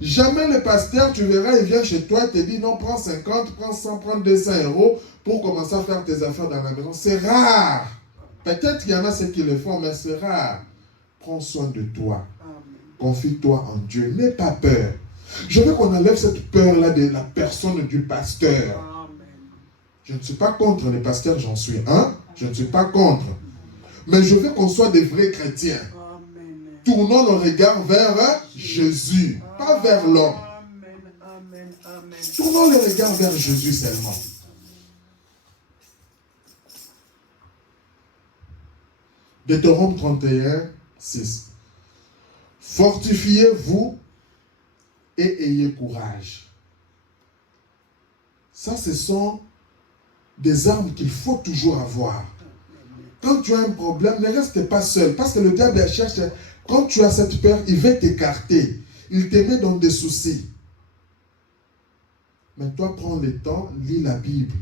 Jamais le pasteur, tu verras, il vient chez toi et te dit, non, prends 50, prends 100, prends 200 euros pour commencer à faire tes affaires dans la maison. C'est rare. Peut-être qu'il y en a ceux qui le font, mais c'est rare. Prends soin de toi. Confie-toi en Dieu. N'aie pas peur. Je veux qu'on enlève cette peur-là de la personne du pasteur. Je ne suis pas contre les pasteurs, j'en suis un. Je ne suis pas contre. Mais je veux qu'on soit des vrais chrétiens. Tournons le regard vers Jésus, pas vers l'homme. Tournons le regard vers Jésus seulement. Deutéronome 31, 6. Fortifiez-vous et ayez courage. Ça, ce sont des armes qu'il faut toujours avoir. Quand tu as un problème, ne reste pas seul. Parce que le diable cherche, quand tu as cette peur, il va t'écarter. Il te met dans des soucis. Mais toi, prends le temps, lis la Bible.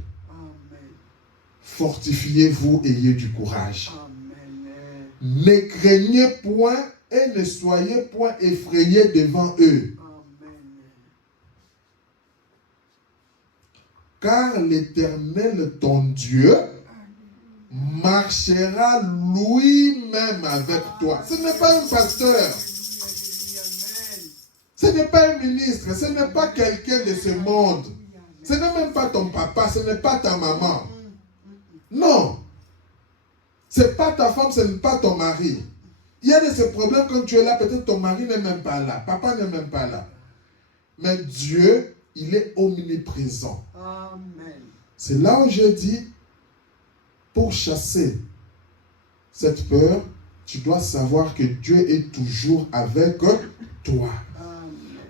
Fortifiez-vous, ayez du courage. Ne craignez point et ne soyez point effrayés devant eux. Car l'Éternel, ton Dieu, marchera lui-même avec toi. Ce n'est pas un pasteur. Ce n'est pas un ministre. Ce n'est pas quelqu'un de ce monde. Ce n'est même pas ton papa. Ce n'est pas ta maman. Non. Ce n'est pas ta femme. Ce n'est pas ton mari. Il y a de ces problèmes quand tu es là. Peut-être ton mari n'est même pas là. Papa n'est même pas là. Mais Dieu, il est omniprésent. C'est là où je dis, pour chasser cette peur, tu dois savoir que Dieu est toujours avec toi.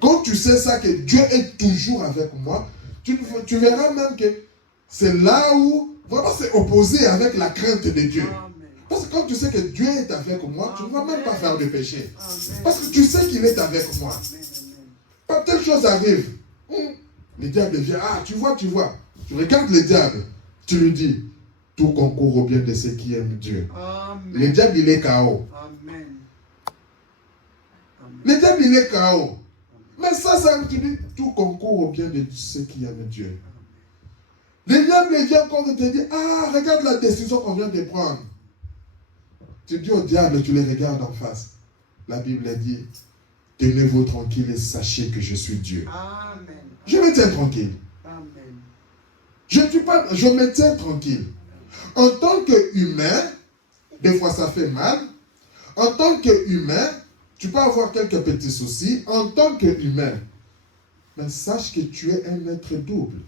Quand tu sais ça, que Dieu est toujours avec moi, tu verras même que c'est là où, vraiment c'est opposé avec la crainte de Dieu. Parce que quand tu sais que Dieu est avec moi, tu ne vas même pas faire de péché. Parce que tu sais qu'il est avec moi. Pas telle chose arrive. Le diable vient, tu vois. Tu regardes le diable, tu lui dis, tout concourt au bien de ceux qui aiment Dieu. Amen. Le diable, il est KO. Amen. Le diable, il est KO. Mais ça tu dis, tout concourt au bien de ceux qui aiment Dieu. Le diable, il vient encore te dire, regarde la décision qu'on vient de prendre. Tu dis au diable, tu les regardes en face. La Bible dit, tenez-vous tranquille et sachez que je suis Dieu. Amen. Je me tiens tranquille. Amen. Je me tiens tranquille. En tant qu'humain, des fois ça fait mal. En tant qu'humain, tu peux avoir quelques petits soucis. En tant qu'humain, mais sache que tu es un être double.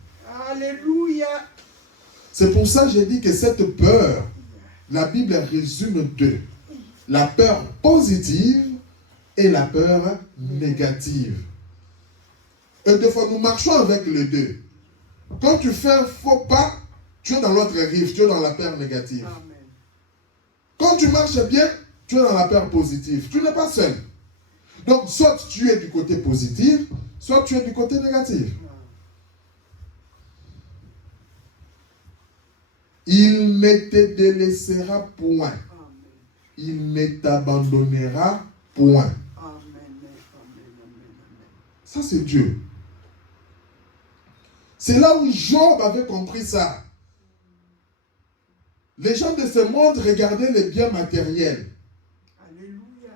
Alléluia. C'est pour ça que j'ai dit que cette peur, la Bible résume deux. La peur positive et la peur négative. Et des fois, nous marchons avec les deux. Quand tu fais un faux pas, tu es dans l'autre rive, tu es dans la peur négative. Amen. Quand tu marches bien, tu es dans la peur positive. Tu n'es pas seul. Donc, soit tu es du côté positif, soit tu es du côté négatif. Il ne te délaissera point. Il ne t'abandonnera point. Ça, c'est Dieu. C'est là où Job avait compris ça. Les gens de ce monde regardaient les biens matériels. Alléluia.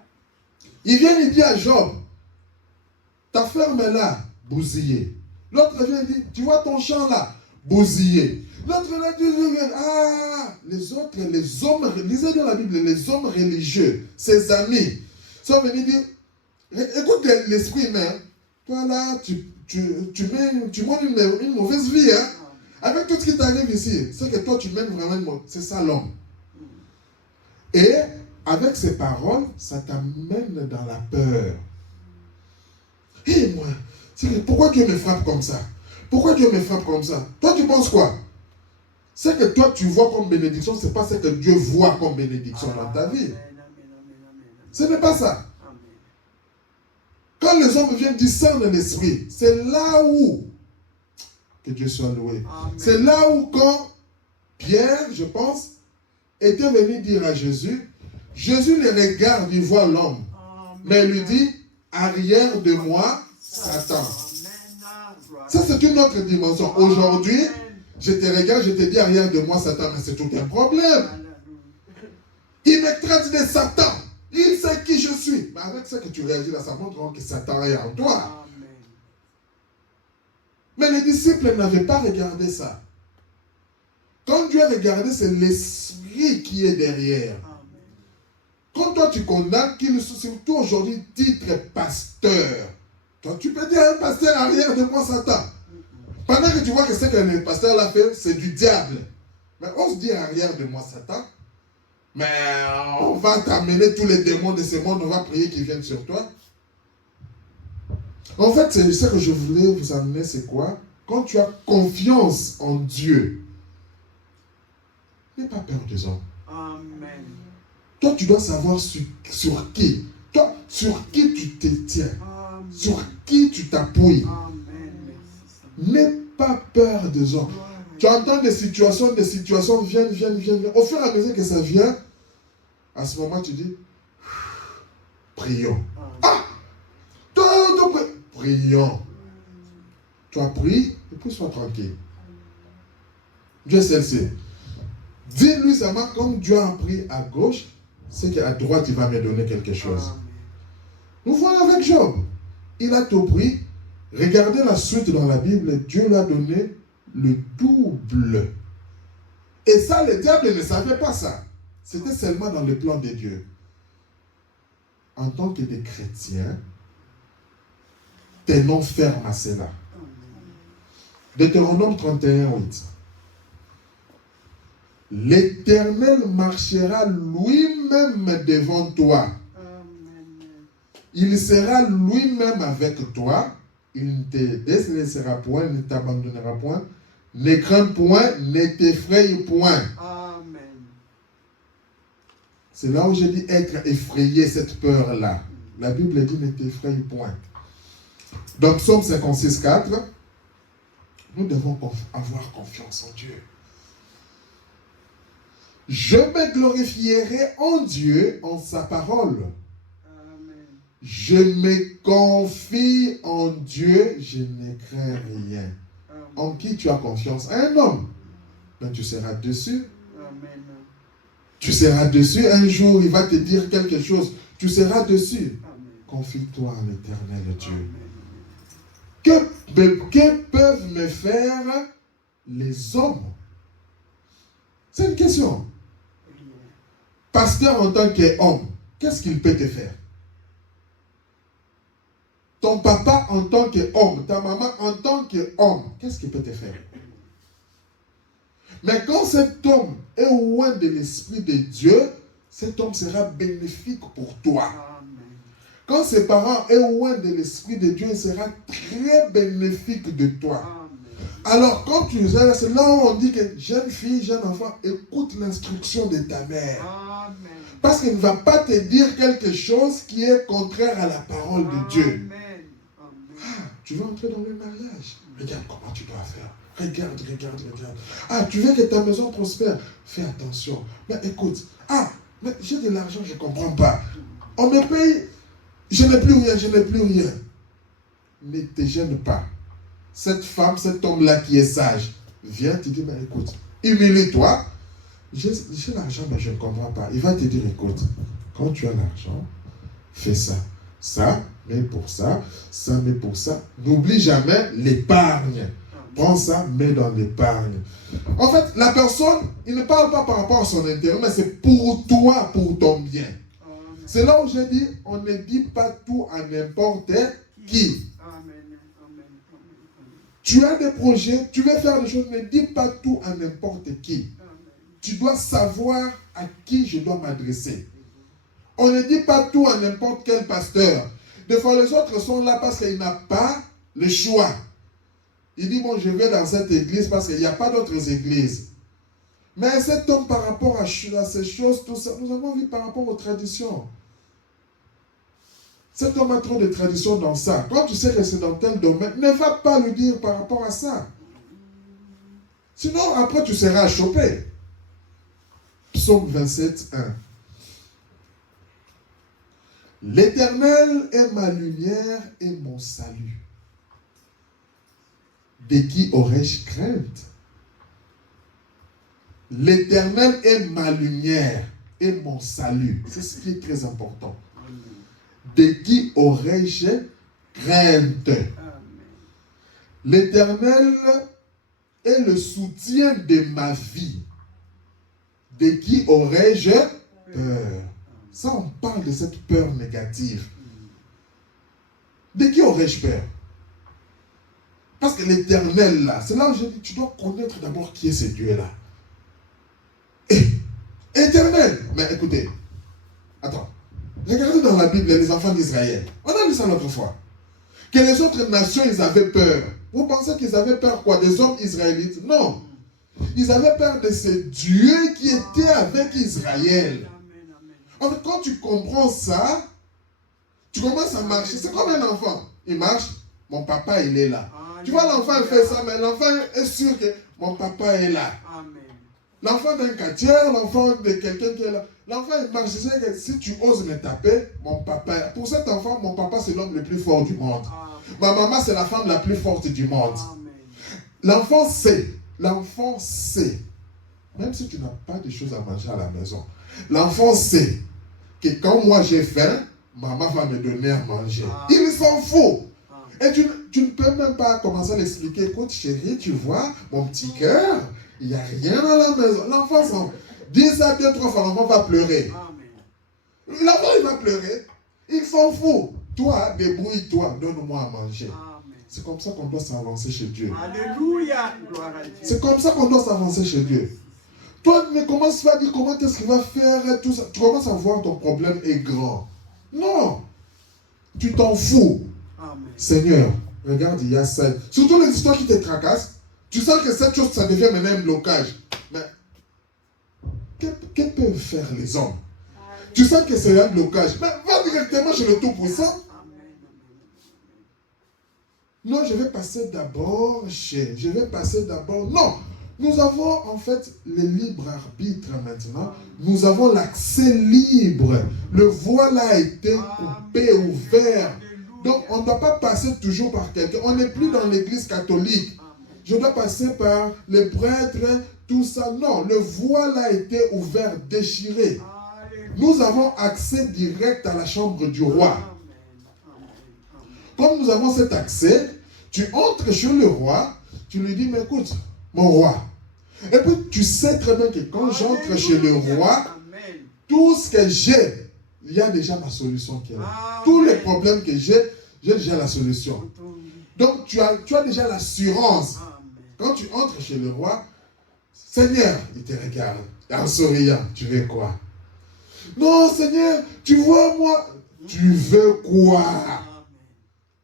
Il vient et dit à Job, ta ferme est là, bousillée. L'autre vient et dit, tu vois ton champ là, bousillé. L'autre vient et dit, ah, les autres, les hommes, lisez dans la Bible, les hommes religieux, ses amis, sont venus dire, écoute l'esprit humain, toi là, tu mènes une mauvaise vie, hein. Avec tout ce qui t'arrive ici, c'est que toi tu mènes vraiment c'est ça l'homme. Et avec ces paroles, ça t'amène dans la peur. Et moi, pourquoi Dieu me frappe comme ça? Pourquoi Dieu me frappe comme ça? Toi tu penses quoi? C'est que toi tu vois comme bénédiction, c'est pas ce que Dieu voit comme bénédiction dans ta vie. Ce n'est pas ça. Quand les hommes viennent discerner l'esprit, c'est là où, que Dieu soit loué, c'est là où quand Pierre, je pense, était venu dire à Jésus, Jésus le regarde, il voit l'homme, mais il lui dit, arrière de moi, Satan. Ça c'est une autre dimension. Aujourd'hui, je te regarde, je te dis arrière de moi, Satan, mais c'est tout un problème. Il me traite de Satan. Il sait qui je suis. Mais avec ça que tu réagis là, ça montre que Satan est en toi. Mais les disciples n'avaient pas regardé ça. Quand Dieu a regardé, c'est l'esprit qui est derrière. Quand toi tu condamnes, qu'il surtout aujourd'hui titre pasteur. Toi tu peux dire à un pasteur arrière de moi Satan. Pendant que tu vois que ce que le pasteur l'a fait, c'est du diable. Mais on se dit arrière de moi Satan. Mais on va t'amener tous les démons de ce monde, on va prier qu'ils viennent sur toi. En fait, c'est ce que je voulais vous amener, c'est quoi? Quand tu as confiance en Dieu, n'aie pas peur des hommes. Amen. Toi, tu dois savoir sur qui. Toi, sur qui tu te tiens. Amen. Sur qui tu t'appuies. Amen. N'aie pas peur des hommes. Tu entends des situations viennent. Au fur et à mesure que ça vient, à ce moment, tu dis, prions. Ah! Prions. Toi, prie, et puis sois tranquille. Dieu sait. Dis-lui seulement, comme Dieu a pris à gauche, c'est qu'à droite, il va me donner quelque chose. Nous voyons avec Job. Il a tout pris. Regardez la suite dans la Bible, Dieu lui a donné le double. Et ça, le diable ne savait pas ça. C'était seulement dans le plan de Dieu. En tant que des chrétiens, tenons ferme à cela. Deutéronome 31, 8. L'Éternel marchera lui-même devant toi. Il sera lui-même avec toi. Il ne te délaissera point, ne t'abandonnera point. Ne crains point, ne t'effraie point. Amen. C'est là où j'ai dit être effrayé, cette peur-là. La Bible dit ne t'effraie point. Donc, Psaume 56, 4, nous devons avoir confiance en Dieu. Je me glorifierai en Dieu, en sa parole. Amen. Je me confie en Dieu, je ne crains rien. Amen. En qui tu as confiance? Un homme. Ben, tu seras dessus. Amen. Tu seras dessus. Un jour, il va te dire quelque chose. Tu seras dessus. Amen. Confie-toi en l'éternel Dieu. Amen. Que peuvent me faire les hommes? C'est une question. Pasteur en tant qu'homme, qu'est-ce qu'il peut te faire? Ton papa en tant qu'homme, ta maman en tant qu'homme, qu'est-ce qu'il peut te faire? Mais quand cet homme est loin de l'Esprit de Dieu, cet homme sera bénéfique pour toi. Quand ses parents sont loin de l'Esprit de Dieu, il sera très bénéfique de toi. Alors, quand tu es là, c'est là où on dit que jeune fille, jeune enfant, écoute l'instruction de ta mère. Amen. Parce qu'il ne va pas te dire quelque chose qui est contraire à la parole de Dieu. Amen. Ah, tu veux entrer dans le mariage? Regarde comment tu dois faire. Regarde. Ah, tu veux que ta maison prospère? Fais attention. Mais écoute, mais j'ai de l'argent, je ne comprends pas. On me paye, je n'ai plus rien. Ne te gêne pas. Cette femme, cet homme-là qui est sage, vient te dire, mais écoute, humilie-toi. J'ai l'argent, mais je ne comprends pas. Il va te dire, écoute, quand tu as l'argent, fais ça. Ça, mets pour ça, mets pour ça. N'oublie jamais l'épargne. Prends ça, mets dans l'épargne. En fait, la personne, il ne parle pas par rapport à son intérêt, mais c'est pour toi, pour ton bien. C'est là où j'ai dit, on ne dit pas tout à n'importe qui. Tu as des projets, tu veux faire des choses, ne dis pas tout à n'importe qui. Tu dois savoir à qui je dois m'adresser. On ne dit pas tout à n'importe quel pasteur. Des fois, les autres sont là parce qu'il n'a pas le choix. Il dit, bon, je vais dans cette église parce qu'il n'y a pas d'autres églises. Mais cet homme, par rapport à ces choses, tout ça, nous avons vu par rapport aux traditions. Cet homme a trop de traditions dans ça. Quand tu sais que c'est dans tel domaine, ne va pas lui dire par rapport à ça. Sinon, après, tu seras chopé. Psaume 27, 1. L'Éternel est ma lumière et mon salut. De qui aurais-je crainte? L'Éternel est ma lumière et mon salut. C'est ce qui est très important. De qui aurais-je crainte? L'Éternel est le soutien de ma vie. De qui aurais-je peur? Ça, on parle de cette peur négative. De qui aurais-je peur? Parce que l'Éternel, là, c'est là où je dis, tu dois connaître d'abord qui est ce Dieu-là. Éternel. Mais écoutez, attends. Regardez dans la Bible les enfants d'Israël. On a lu ça l'autre fois. Que les autres nations, ils avaient peur. Vous pensez qu'ils avaient peur quoi? Des hommes israélites? Non. Ils avaient peur de ce Dieu qui était avec Israël. En fait, quand tu comprends ça, tu commences à marcher. C'est comme un enfant. Il marche, mon papa, il est là. Tu vois, l'enfant, il fait ça, mais l'enfant est sûr que mon papa est là. L'enfant d'un quartier, l'enfant de quelqu'un qui est là. L'enfant, il marche. Je sais que si tu oses me taper, mon papa. Pour cet enfant, mon papa, c'est l'homme le plus fort du monde. Ma maman, c'est la femme la plus forte du monde. L'enfant sait. L'enfant sait. Même si tu n'as pas de choses à manger à la maison. L'enfant sait que quand moi j'ai faim, maman va me donner à manger. Il s'en fout. Et tu ne peux même pas commencer à l'expliquer. Écoute, chérie, tu vois, mon petit cœur, il n'y a rien à la maison. L'enfant s'en... Dis ça 2-3 fois, l'enfant va pleurer. L'enfant, il va pleurer. Il s'en fout. Toi, débrouille-toi, donne-moi à manger. C'est comme ça qu'on doit s'avancer chez Dieu. Alléluia. C'est comme ça qu'on doit s'avancer chez Dieu. Toi, ne commence pas à dire comment est-ce qu'il va faire tout ça. Tu commences à voir ton problème est grand. Non. Tu t'en fous. Amen. Seigneur, regarde, il y a ça. Surtout les histoires qui te tracassent. Tu sens que cette chose, ça devient maintenant un blocage. Mais, que peuvent faire les hommes? Tu sens que c'est un blocage. Mais va directement chez le Tout-Puissant. Non, je vais passer d'abord chez... Je vais passer d'abord... Non. Nous avons en fait le libre arbitre maintenant. Nous avons l'accès libre. Le voile a été coupé, ouvert. Donc on ne doit pas passer toujours par quelqu'un. On n'est plus dans l'église catholique. Je dois passer par les prêtres, tout ça. Non, le voile a été ouvert, déchiré. Nous avons accès direct à la chambre du roi. Comme nous avons cet accès, tu entres chez le roi, tu lui dis, mais écoute, mon roi. Et puis tu sais très bien que quand j'entre chez le roi, tout ce que j'ai, il y a déjà ma solution qui est là. Tous les problèmes que j'ai déjà la solution. Donc tu as déjà l'assurance. Quand tu entres chez le roi, Seigneur, il te regarde. En souriant, tu veux quoi? Non, Seigneur, tu vois moi. Tu veux quoi?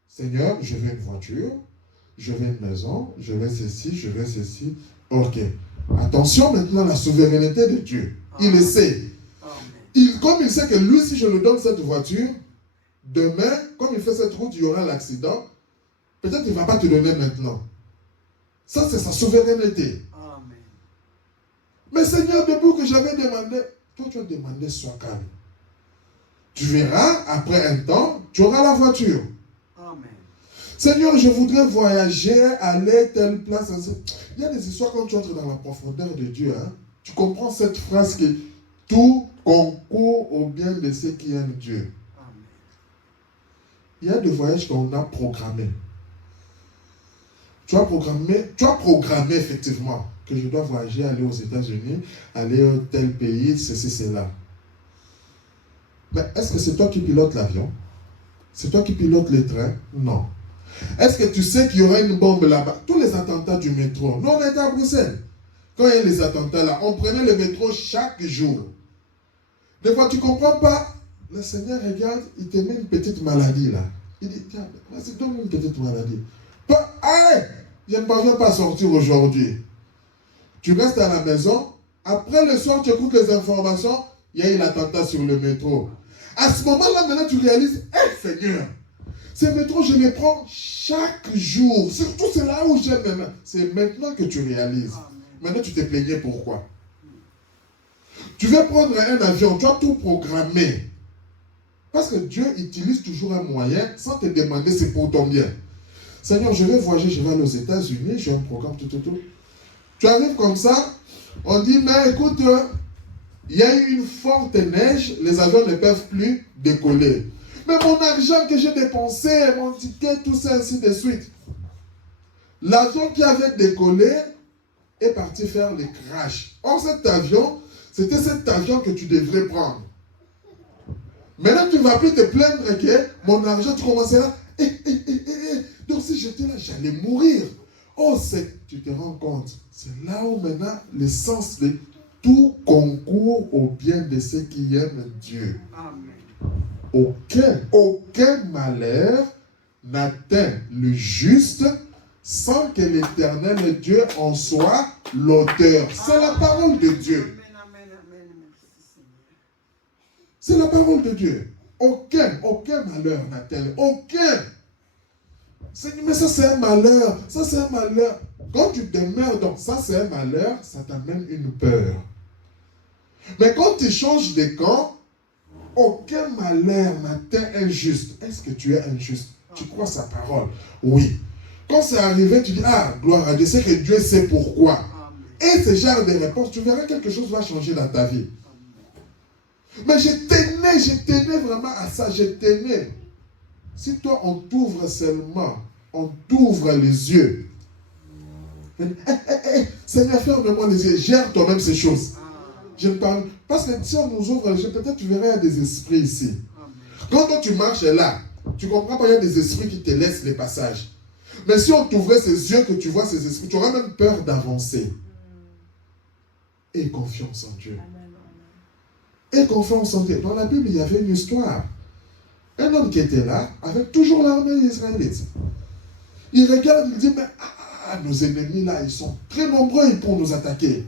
Seigneur, je veux une voiture, je veux une maison, je veux ceci, je veux ceci. Ok. Attention maintenant à la souveraineté de Dieu. Il le sait. Comme il sait que lui, si je lui donne cette voiture, demain, comme il fait cette route, il y aura l'accident. Peut-être qu'il ne va pas te donner maintenant. Ça, c'est sa souveraineté. Amen. Mais Seigneur, depuis que j'avais demandé, toi tu as demandé, sois calme. Tu verras, après un temps, tu auras la voiture. Amen. Seigneur, je voudrais voyager, aller telle place. Il y a des histoires quand tu entres dans la profondeur de Dieu. Hein, tu comprends cette phrase que tout concourt au bien de ceux qui aiment Dieu. Amen. il y a des voyages qu'on a programmés. Tu as programmé effectivement que je dois voyager, aller aux États-Unis, aller au tel pays, ceci, cela. Mais est-ce que c'est toi qui pilotes l'avion? C'est toi qui pilotes le train? Non. Est-ce que tu sais qu'il y aura une bombe là-bas? Tous les attentats du métro. Nous, on était à Bruxelles. Quand il y a les attentats là, on prenait le métro chaque jour. Des fois, tu ne comprends pas. Le Seigneur regarde, il te met une petite maladie là. Il dit, tiens, vas-y, donne-moi une petite maladie. Allez, je ne parviens pas à sortir aujourd'hui. Tu restes à la maison. Après le soir, tu écoutes les informations. Il y a eu l'attentat sur le métro. À ce moment-là, maintenant, tu réalises, Seigneur, ces métros, je les prends chaque jour. Surtout, c'est là où j'aime maintenant. C'est maintenant que tu réalises. Maintenant, tu t'es plaigné pourquoi? Tu veux prendre un avion, tu as tout programmé. Parce que Dieu utilise toujours un moyen sans te demander c'est pour ton bien. Seigneur, je vais voyager, je vais aller aux États-Unis, j'ai un programme, tout. Tu arrives comme ça, on dit, mais écoute, il y a eu une forte neige, les avions ne peuvent plus décoller. Mais mon argent que j'ai dépensé, mon ticket, tout ça, ainsi de suite. L'avion qui avait décollé est parti faire le crash. Or, cet avion, c'était cet avion que tu devrais prendre. Maintenant, tu ne vas plus te plaindre que mon argent, tu commences là. Donc, si j'étais là, j'allais mourir. Oh, tu te rends compte. C'est là où maintenant, l'essence de tout concourt au bien de ceux qui aiment Dieu. Amen. Aucun malheur n'atteint le juste sans que l'Éternel Dieu en soit l'auteur. C'est la parole de Dieu. C'est la parole de Dieu. Aucun malheur n'atteint. Aucun. Mais ça c'est un malheur. Ça c'est un malheur. Quand tu demeures dans ça c'est un malheur, ça t'amène une peur. Mais quand tu changes de camp, aucun malheur n'atteint un juste. Est-ce que tu es injuste? Tu crois sa parole? Oui. Quand c'est arrivé, tu dis, gloire à Dieu, c'est que Dieu sait pourquoi. Et ce genre de réponse, tu verras quelque chose va changer dans ta vie. Mais je tenais vraiment à ça, je tenais. Si toi, on t'ouvre seulement, on t'ouvre les yeux. Seigneur, ferme-moi les yeux, gère toi-même ces choses. Je ne parle, parce que si on nous ouvre les yeux, peut-être tu verras des esprits ici. Quand toi tu marches là, tu comprends pas, il y a des esprits qui te laissent les passages. Mais si on t'ouvrait ces yeux, que tu vois ces esprits, tu auras même peur d'avancer. Et confiance en Dieu. Et confiance en Dieu. Dans la Bible, il y avait une histoire. Un homme qui était là, avec toujours l'armée israélite. Il regarde, il dit, mais nos ennemis là, ils sont très nombreux pour nous attaquer.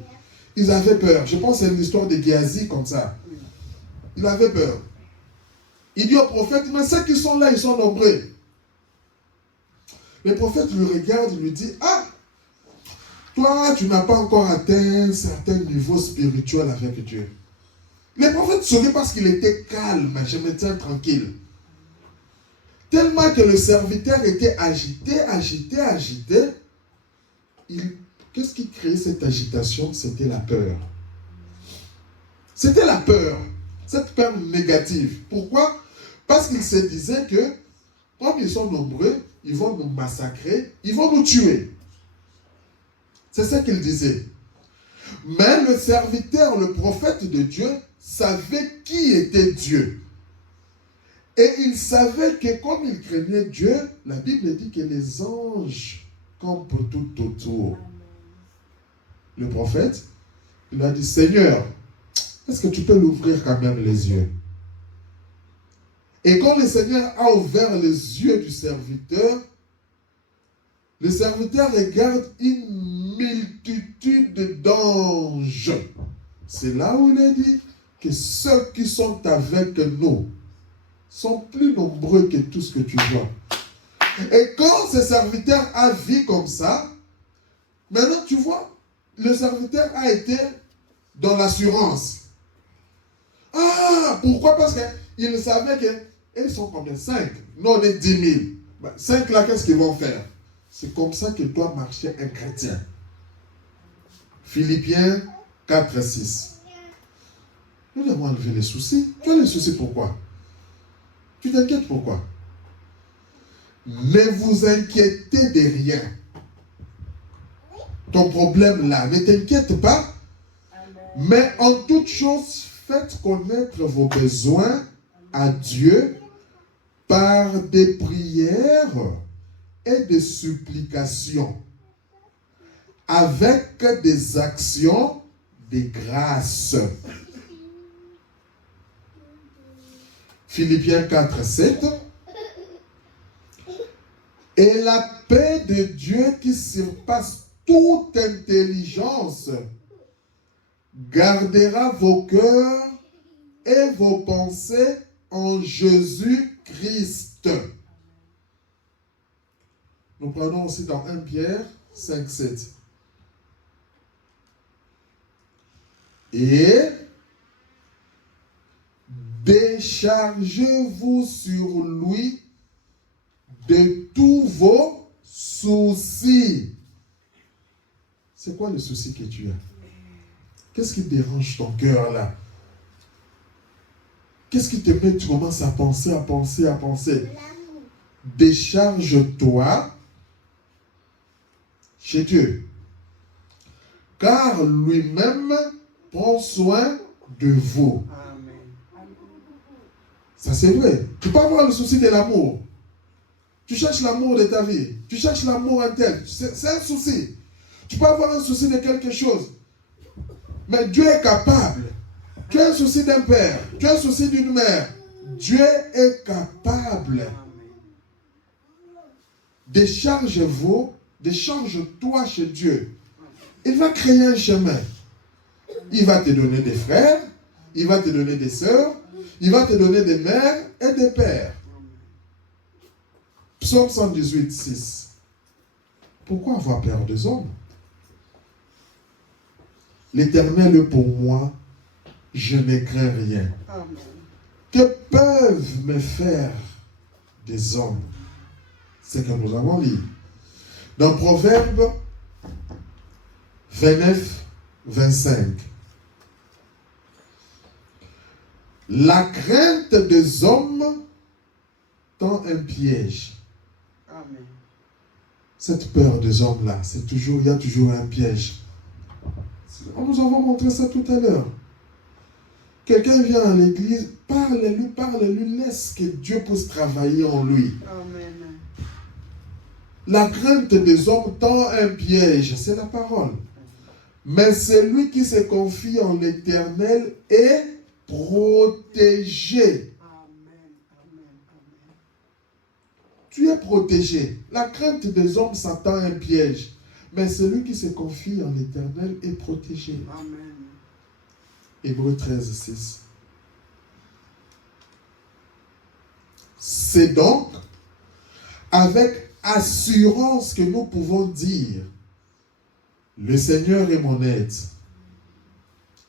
Ils avaient peur. Je pense que c'est l'histoire de Géasi comme ça. Il avait peur. Il dit au prophète, mais ceux qui sont là, ils sont nombreux. Le prophète lui regarde, il lui dit, toi, tu n'as pas encore atteint un certain niveau spirituel avec Dieu. Le prophète sourit parce qu'il était calme, je me tiens tranquille. Tellement que le serviteur était agité. Qu'est-ce qui créait cette agitation? C'était la peur. C'était la peur. Cette peur négative. Pourquoi? Parce qu'il se disait que, comme ils sont nombreux, ils vont nous massacrer, ils vont nous tuer. C'est ça qu'il disait. Mais le serviteur, le prophète de Dieu, savait qui était Dieu. Et il savait que comme il craignait Dieu, la Bible dit que les anges campent tout autour. Le prophète, il a dit, Seigneur, est-ce que tu peux l'ouvrir quand même les yeux? Et quand le Seigneur a ouvert les yeux du serviteur, le serviteur regarde une multitude d'anges. C'est là où il a dit que ceux qui sont avec nous sont plus nombreux que tout ce que tu vois. Et quand ce serviteur a vu comme ça, maintenant tu vois, le serviteur a été dans l'assurance. Pourquoi? Parce qu'il savait qu'ils sont combien? 5. Nous on est 10 000. 5 là, qu'est-ce qu'ils vont faire? C'est comme ça que doit marcher un chrétien. Philippiens 4, 6. Nous devons enlever les soucis. Tu as les soucis pourquoi? Tu t'inquiètes pourquoi? Ne vous inquiétez de rien. Ton problème là, ne t'inquiète pas. Mais en toute chose, faites connaître vos besoins à Dieu par des prières et des supplications, avec des actions de grâce. Philippiens 4, 7. Et la paix de Dieu qui surpasse toute intelligence gardera vos cœurs et vos pensées en Jésus-Christ. Nous prenons aussi dans 1 Pierre 5, 7. Et déchargez-vous sur lui de tous vos soucis. C'est quoi le souci que tu as? Qu'est-ce qui dérange ton cœur là? Qu'est-ce qui te met, tu commences à penser? Décharge-toi chez Dieu. Car lui-même prend soin de vous. Amen. Ça c'est vrai. Tu peux avoir le souci de l'amour. Tu cherches l'amour de ta vie. Tu cherches l'amour en tel. C'est un souci. Tu peux avoir un souci de quelque chose. Mais Dieu est capable. Tu as un souci d'un père. Tu as un souci d'une mère. Dieu est capable. Décharge-vous. Décharge-toi chez Dieu. Il va créer un chemin. Il va te donner des frères. Il va te donner des sœurs. Il va te donner des mères et des pères. Psaume 118, 6. Pourquoi avoir peur des hommes? L'Éternel est pour moi, je ne crains rien. Amen. Que peuvent me faire des hommes? C'est que nous avons lu. Dans Proverbe 29, 25. La crainte des hommes tend un piège. Amen. Cette peur des hommes-là, il y a toujours un piège. Nous avons montré ça tout à l'heure. Quelqu'un vient à l'église, parle-lui, laisse que Dieu puisse travailler en lui. Amen. La crainte des hommes tend un piège, c'est la parole. Mais celui qui se confie en l'Éternel est protégé. Amen. Amen. Amen. Tu es protégé. La crainte des hommes, ça tend un piège. Mais celui qui se confie en l'Éternel est protégé. Amen. Hébreux 13, 6. C'est donc avec assurance que nous pouvons dire: le Seigneur est mon aide.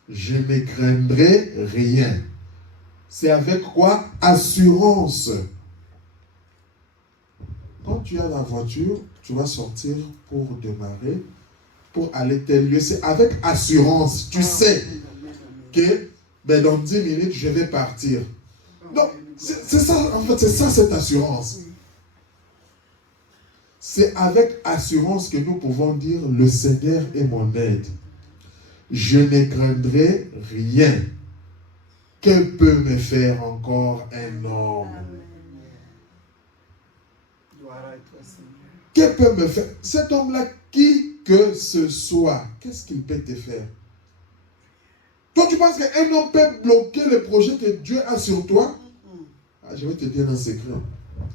Je ne craindrai rien. C'est avec quoi? Assurance. Quand tu as la voiture, tu vas sortir pour démarrer, pour aller tel lieu. C'est avec assurance. Tu sais que dans 10 minutes, je vais partir. Donc, c'est ça, en fait, c'est ça cette assurance. C'est avec assurance que nous pouvons dire: le Seigneur est mon aide. Je ne craindrai rien. Que peut me faire encore un homme? Gloire à toi, Seigneur. Que peut me faire cet homme-là, qui que ce soit? Qu'est-ce qu'il peut te faire? Toi, tu penses qu'un homme peut bloquer le projet que Dieu a sur toi? Je vais te dire un secret.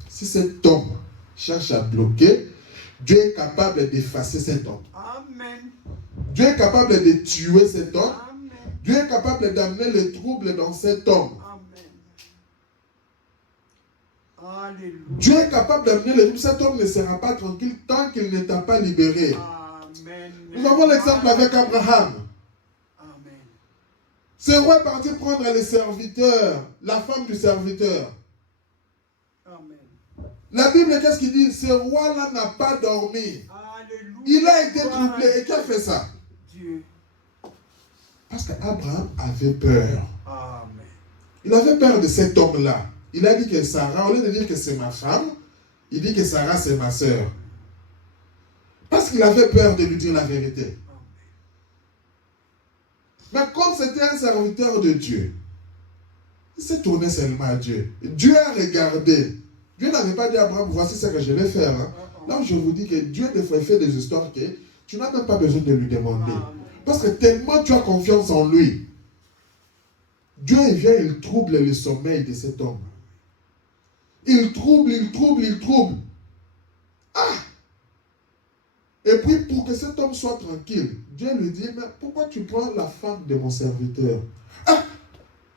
Si cet homme cherche à bloquer, Dieu est capable d'effacer cet homme. Amen. Dieu est capable de tuer cet homme. Amen. Dieu est capable d'amener le trouble dans cet homme. Amen. Alléluia. Dieu est capable d'amener le trouble. Cet homme ne sera pas tranquille tant qu'il ne t'a pas libéré. Amen. Nous avons l'exemple avec Abraham. Amen. Ce roi est parti prendre les serviteurs, la femme du serviteur. Amen. La Bible, qu'est-ce qu'il dit? Ce roi-là n'a pas dormi. Alléluia. Il a été Gloire troublé. à Et qui a fait ça? Dieu. Parce qu'Abraham avait peur. Amen. Il avait peur de cet homme-là. Il a dit que Sarah, au lieu de dire que c'est ma femme, Il dit que Sarah, c'est ma sœur. Parce qu'il avait peur de lui dire la vérité. Mais comme c'était un serviteur de Dieu, il s'est tourné seulement à Dieu. Dieu a regardé. Dieu n'avait pas dit à Abraham, voici ce que je vais faire. Hein. Là où je vous dis que Dieu des fois fait des histoires que tu n'as même pas besoin de lui demander. Parce que tellement tu as confiance en lui. Dieu il vient, il trouble le sommeil de cet homme. Il trouble. Ah! Et puis pour que cet homme soit tranquille, Dieu lui dit, mais pourquoi tu prends la femme de mon serviteur? Ah!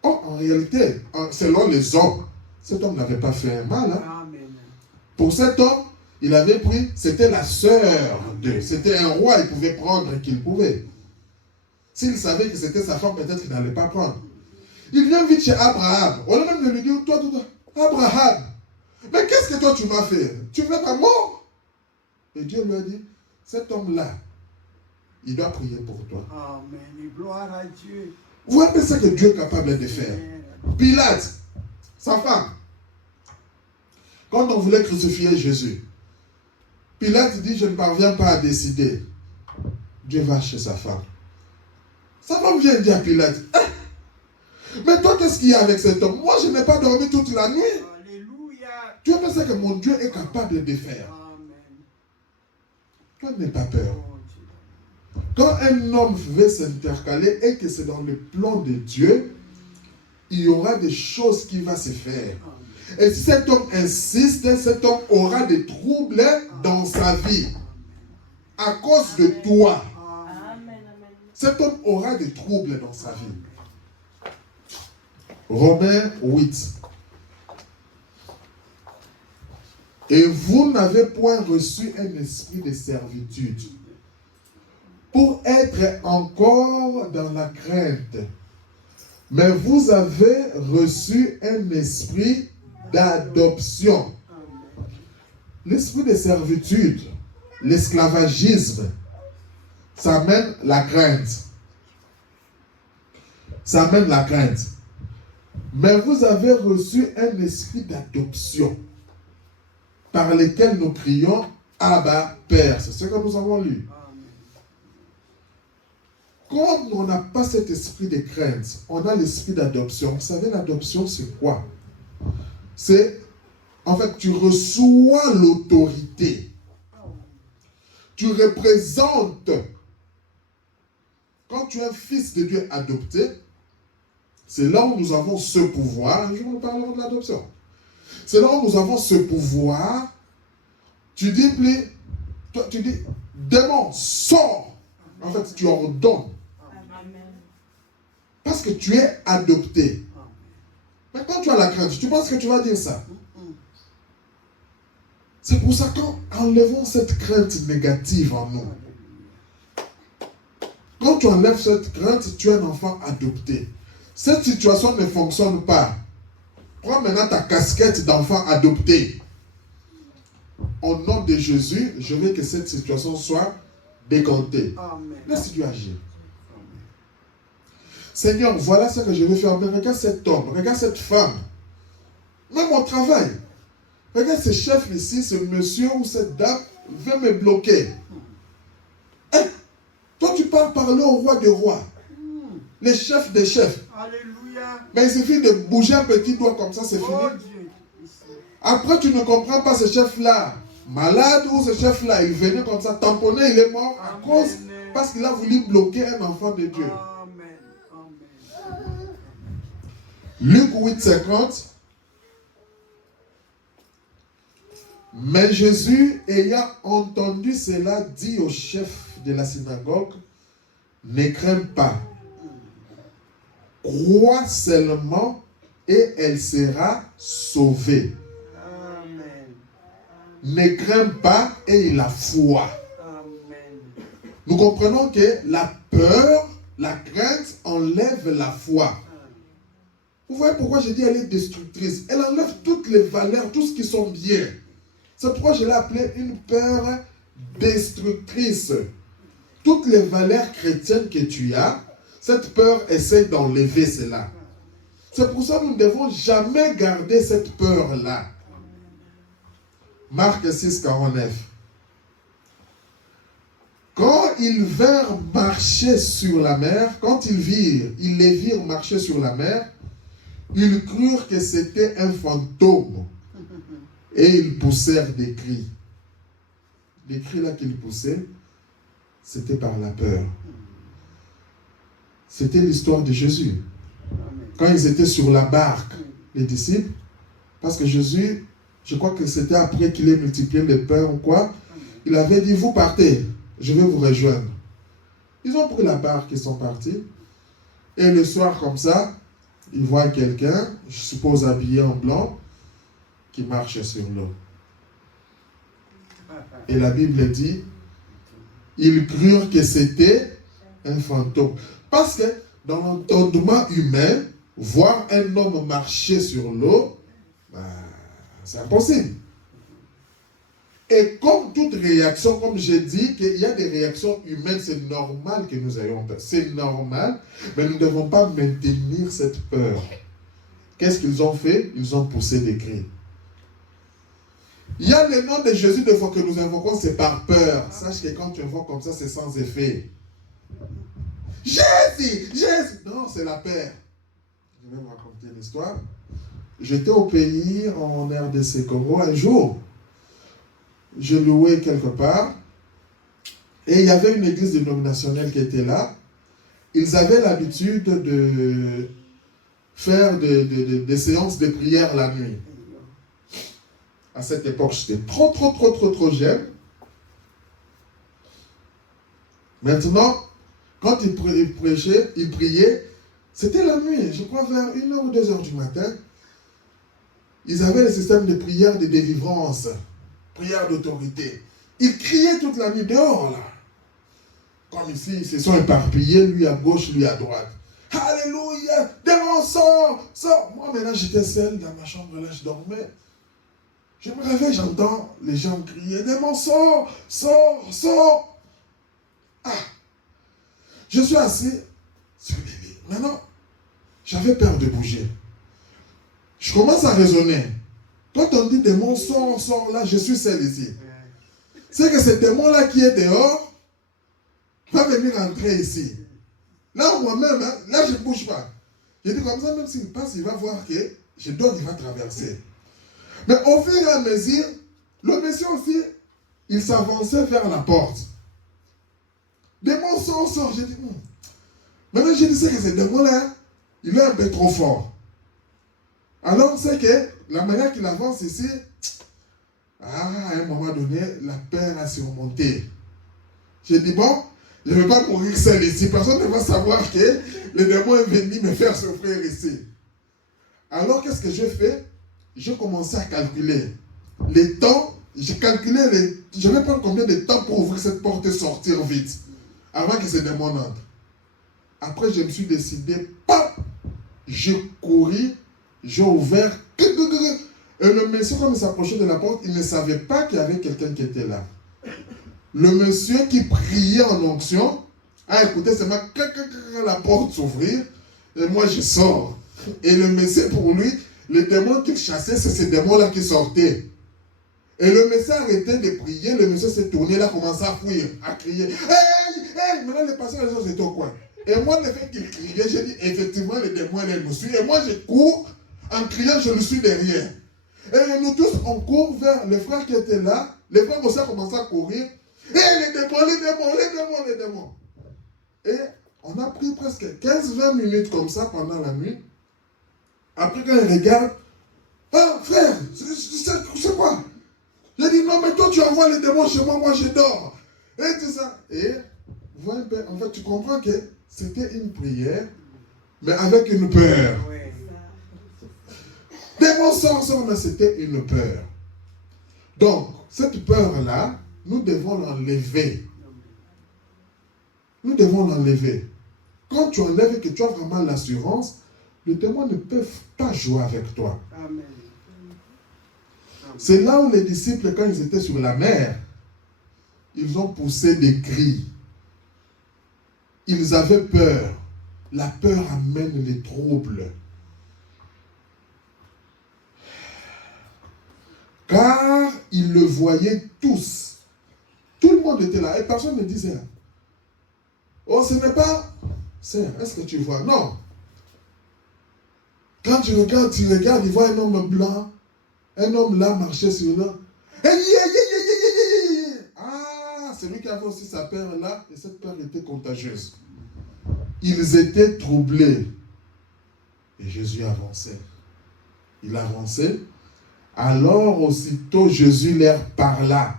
Oh, en réalité, selon les hommes, cet homme n'avait pas fait un mal. Hein? Pour cet homme, il avait pris, c'était la sœur de, c'était un roi, il pouvait prendre qu'il pouvait. S'il savait que c'était sa femme, peut-être qu'il n'allait pas prendre. Il vient vite chez Abraham. On a même de lui dire, toi, Abraham, mais qu'est-ce que toi tu m'as fait? Tu veux ta mort? Et Dieu lui a dit, cet homme-là, il doit prier pour toi. Amen. Gloire à Dieu. Vous voyez ce que Dieu est capable de faire. Pilate, sa femme, quand on voulait crucifier Jésus, Pilate dit, je ne parviens pas à décider. Dieu va chez sa femme. Sa femme vient dire à Pilate, mais toi, qu'est-ce qu'il y a avec cet homme? Moi, je n'ai pas dormi toute la nuit. Alléluia. Tu vois ce que mon Dieu est capable de faire. Amen. Toi, n'aie pas peur. Oh, Dieu. Quand un homme veut s'intercaler et que c'est dans le plan de Dieu, il y aura des choses qui vont se faire. Et si cet homme insiste, cet homme aura des troubles dans sa vie. À cause de toi. Amen. Cet homme aura des troubles dans sa vie. Romains 8. Et vous n'avez point reçu un esprit de servitude pour être encore dans la crainte, mais vous avez reçu un esprit d'adoption. L'esprit de servitude, l'esclavagisme, ça amène la crainte. Ça amène la crainte. Mais vous avez reçu un esprit d'adoption par lequel nous crions Abba, Père. C'est ce que nous avons lu. Quand on n'a pas cet esprit de crainte, on a l'esprit d'adoption. Vous savez, l'adoption, c'est quoi? C'est, en fait, tu reçois l'autorité. Tu représentes. Quand tu es un fils de Dieu adopté, c'est là où nous avons ce pouvoir. Un jour, nous parlerons de l'adoption. C'est là où nous avons ce pouvoir. Tu dis, démon, sors. En fait, tu ordonnes. Parce que tu es adopté. Mais quand tu as la crainte, tu penses que tu vas dire ça? C'est pour ça qu'enlevons cette crainte négative en nous. Quand tu enlèves cette crainte, tu es un enfant adopté. Cette situation ne fonctionne pas. Prends maintenant ta casquette d'enfant adopté. Au nom de Jésus, je veux que cette situation soit décomptée. Laisse Dieu agir. Seigneur, voilà ce que je vais faire. Mais regarde cet homme, regarde cette femme. Même au travail. Regarde ce chef ici, ce monsieur ou cette dame veut me bloquer. Hein? Toi, tu parler au roi des rois. Les chefs des chefs. Alléluia. Mais il suffit de bouger un petit doigt comme ça, c'est fini. Dieu. Après, tu ne comprends pas ce chef-là. Malade ou ce chef-là, il venait comme ça, tamponné, il est mort à cause, parce qu'il a voulu bloquer un enfant de Dieu. Amen. Amen. Luc 8, 50. Mais Jésus, ayant entendu cela, dit au chef de la synagogue, ne crains pas. Crois seulement et elle sera sauvée. Amen. Ne crains pas et la foi. Amen. Nous comprenons que la peur, la crainte enlève la foi. Vous voyez pourquoi je dis elle est destructrice. Elle enlève toutes les valeurs, tout ce qui sont bien. C'est pourquoi je l'ai appelée une peur destructrice. Toutes les valeurs chrétiennes que tu as, cette peur essaie d'enlever cela. C'est pour ça que nous ne devons jamais garder cette peur-là. Marc 6, 49. Quand ils vinrent marcher sur la mer, quand ils les virent marcher sur la mer, ils crurent que c'était un fantôme et ils poussèrent des cris. Les cris là qu'ils poussaient, c'était par la peur. C'était l'histoire de Jésus. Quand ils étaient sur la barque, les disciples, parce que Jésus, je crois que c'était après qu'il ait multiplié les pains ou quoi, il avait dit, vous partez, je vais vous rejoindre. Ils ont pris la barque et sont partis. Et le soir, comme ça, ils voient quelqu'un, je suppose habillé en blanc, qui marche sur l'eau. Et la Bible dit, ils crurent que c'était un fantôme. Parce que dans l'entendement humain, voir un homme marcher sur l'eau, c'est impossible. Et comme toute réaction, comme j'ai dit, qu'il y a des réactions humaines, c'est normal que nous ayons peur. C'est normal, mais nous ne devons pas maintenir cette peur. Qu'est-ce qu'ils ont fait? Ils ont poussé des cris. Il y a le nom de Jésus, des fois que nous invoquons, c'est par peur. Sache que quand tu invoques comme ça, c'est sans effet. Jésus, Jésus. Non, c'est la peur. Je vais vous raconter l'histoire. J'étais au pays, en RDC Congo, un jour. Je louais quelque part. Et il y avait une église dénominationnelle qui était là. Ils avaient l'habitude de faire des séances de prière la nuit. À cette époque, j'étais trop jeune. Maintenant, quand ils prêchaient, ils priaient, c'était la nuit, je crois vers 1h ou 2h du matin. Ils avaient le système de prière de délivrance, prière d'autorité. Ils criaient toute la nuit dehors, là. Comme ici, ils se sont éparpillés, lui à gauche, lui à droite. Alléluia, démon, sors, sors. Moi, maintenant, j'étais seul dans ma chambre, là, je dormais. Je me réveille, j'entends les gens crier, démon, sors, sors, sors. Ah, je suis assis sur les lits. Maintenant, j'avais peur de bouger. Je commence à raisonner. Quand on dit démon, sors, sors, là, je suis seul ici. C'est que ce démon-là qui est dehors va venir entrer ici. Là, moi-même, hein, là, je ne bouge pas. Je dis comme ça, même s'il passe, il va voir que je dois, il va traverser. Mais au fur et à mesure, le monsieur aussi, il s'avançait vers la porte. Démon sort, j'ai dit, Maintenant, je disais que ce démon-là, il est un peu trop fort. Alors, c'est que la manière qu'il avance ici, à un moment donné, la peur a surmonté. J'ai dit, bon, je ne vais pas mourir seul ici. Personne ne va savoir que le démon est venu me faire souffrir ici. Alors, qu'est-ce que j'ai fait? J'ai commencé à calculer les temps. J'ai calculé je vais prendre combien de temps pour ouvrir cette porte et sortir vite, avant que ce démon entre. Après, je me suis décidé, paf, j'ai couru, j'ai ouvert, et le monsieur, quand il s'approchait de la porte, il ne savait pas qu'il y avait quelqu'un qui était là. Le monsieur qui priait en onction a écouté seulement la porte s'ouvrir, et moi je sors. Et le monsieur, pour lui, le démon qu'il chassait, c'est ce démon-là qui sortait. Et le monsieur a arrêté de prier, le monsieur s'est tourné, il a commencé à fuir, à crier. Hey, hey! Maintenant, les patients, les autres étaient au coin. Et moi, le fait qu'il criait, j'ai dit, effectivement, le démon, elle me suit. Et moi, je cours, en criant, je le suis derrière. Et nous tous, on court vers le frère qui était là. Les frères aussi ont commencé à courir. Et les démons. Et on a pris presque 15-20 minutes comme ça pendant la nuit. Après, quand il regarde, ah, frère, c'est quoi? J'ai dit, non, mais toi, tu envoies les démons chez moi, moi, je dors. Et tout ça. Et, en fait, tu comprends que c'était une prière, mais avec une peur. Démon sort, mais c'était une peur. Donc, cette peur-là, nous devons l'enlever. Nous devons l'enlever. Quand tu enlèves et que tu as vraiment l'assurance, les démons ne peuvent pas jouer avec toi. Amen. C'est là où les disciples, quand ils étaient sur la mer, ils ont poussé des cris. Ils avaient peur. La peur amène les troubles. Car ils le voyaient tous. Tout le monde était là et personne ne disait. Oh, ce n'est pas... Sœur, est-ce que tu vois? Non. Quand tu regardes, il voit un homme blanc, un homme là marcher sur l'eau. Ah, celui qui avait aussi sa peur là, et cette peur était contagieuse. Ils étaient troublés. Et Jésus avançait. Il avançait. Alors aussitôt Jésus leur parla.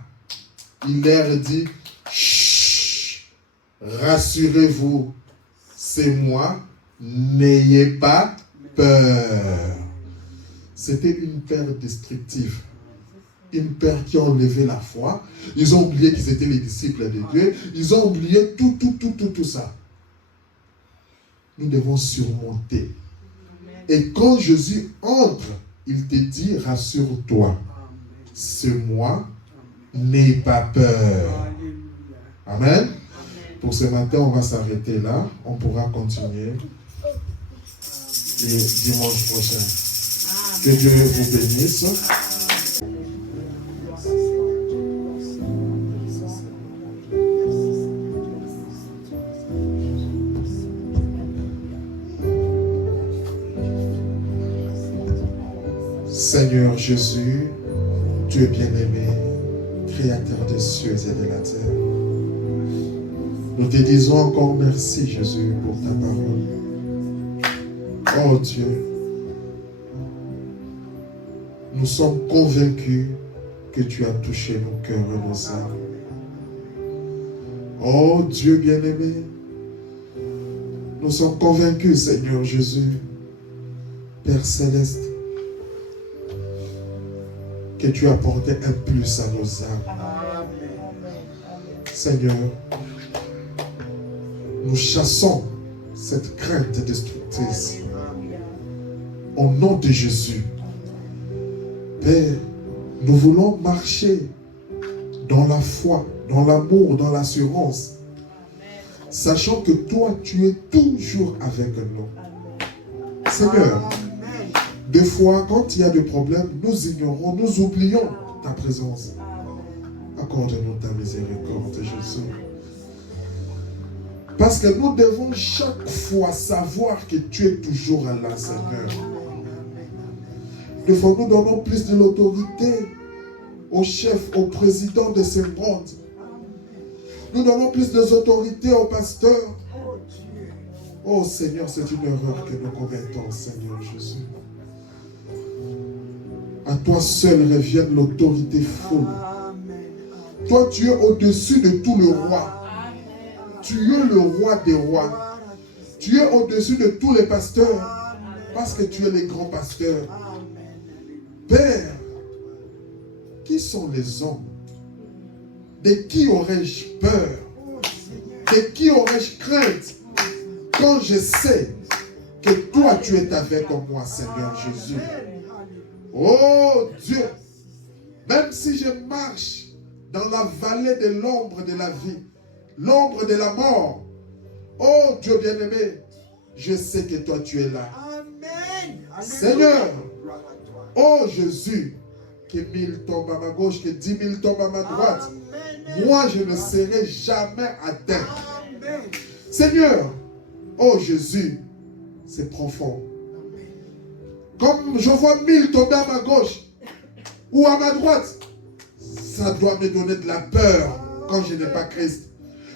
Il leur dit, chut, rassurez-vous, c'est moi, n'ayez pas peur. C'était une peur destructive. Une peur qui a enlevé la foi. Ils ont oublié qu'ils étaient les disciples de Dieu. Ils ont oublié tout ça. Nous devons surmonter. Et quand Jésus entre, il te dit, rassure-toi. C'est moi, n'aie pas peur. Amen. Pour ce matin, on va s'arrêter là. On pourra continuer le dimanche prochain. Que Dieu vous bénisse. Seigneur Jésus, Dieu bien-aimé, Créateur des cieux et de la terre, nous te disons encore merci Jésus pour ta parole. Oh Dieu, nous sommes convaincus que tu as touché nos cœurs et nos âmes. Oh Dieu bien-aimé, nous sommes convaincus Seigneur Jésus, Père Céleste, que tu as apporté un plus à nos âmes. Seigneur, nous chassons cette crainte destructrice. Au nom de Jésus, Père, nous voulons marcher dans la foi, dans l'amour, dans l'assurance, sachant que toi, tu es toujours avec nous. Seigneur, des fois, quand il y a des problèmes, nous ignorons, nous oublions ta présence. Accorde-nous ta miséricorde, Jésus. Parce que nous devons chaque fois savoir que tu es toujours là, Seigneur. Des fois, nous donnons plus de l'autorité au chef, au président de ce monde. Nous donnons plus d'autorité au pasteur. Oh Seigneur, c'est une erreur que nous commettons, Seigneur Jésus. À toi seul revienne l'autorité folle. Toi, tu es au-dessus de tout le roi. Tu es le roi des rois. Tu es au-dessus de tous les pasteurs. Parce que tu es le grand pasteur. Père, qui sont les hommes? De qui aurais-je peur? De qui aurais-je crainte? Quand je sais que toi, tu es avec moi, Seigneur Jésus. Oh Dieu, même si je marche dans la vallée de l'ombre de la vie, l'ombre de la mort, oh Dieu bien-aimé, je sais que toi tu es là. Amen. Seigneur, oh Jésus, que 1000 tombent à ma gauche, que 10 000 tombent à ma droite, moi je ne serai jamais atteint. Amen. Seigneur, oh Jésus, c'est profond. Comme je vois 1000 tomber à ma gauche ou à ma droite, ça doit me donner de la peur quand je n'ai pas Christ.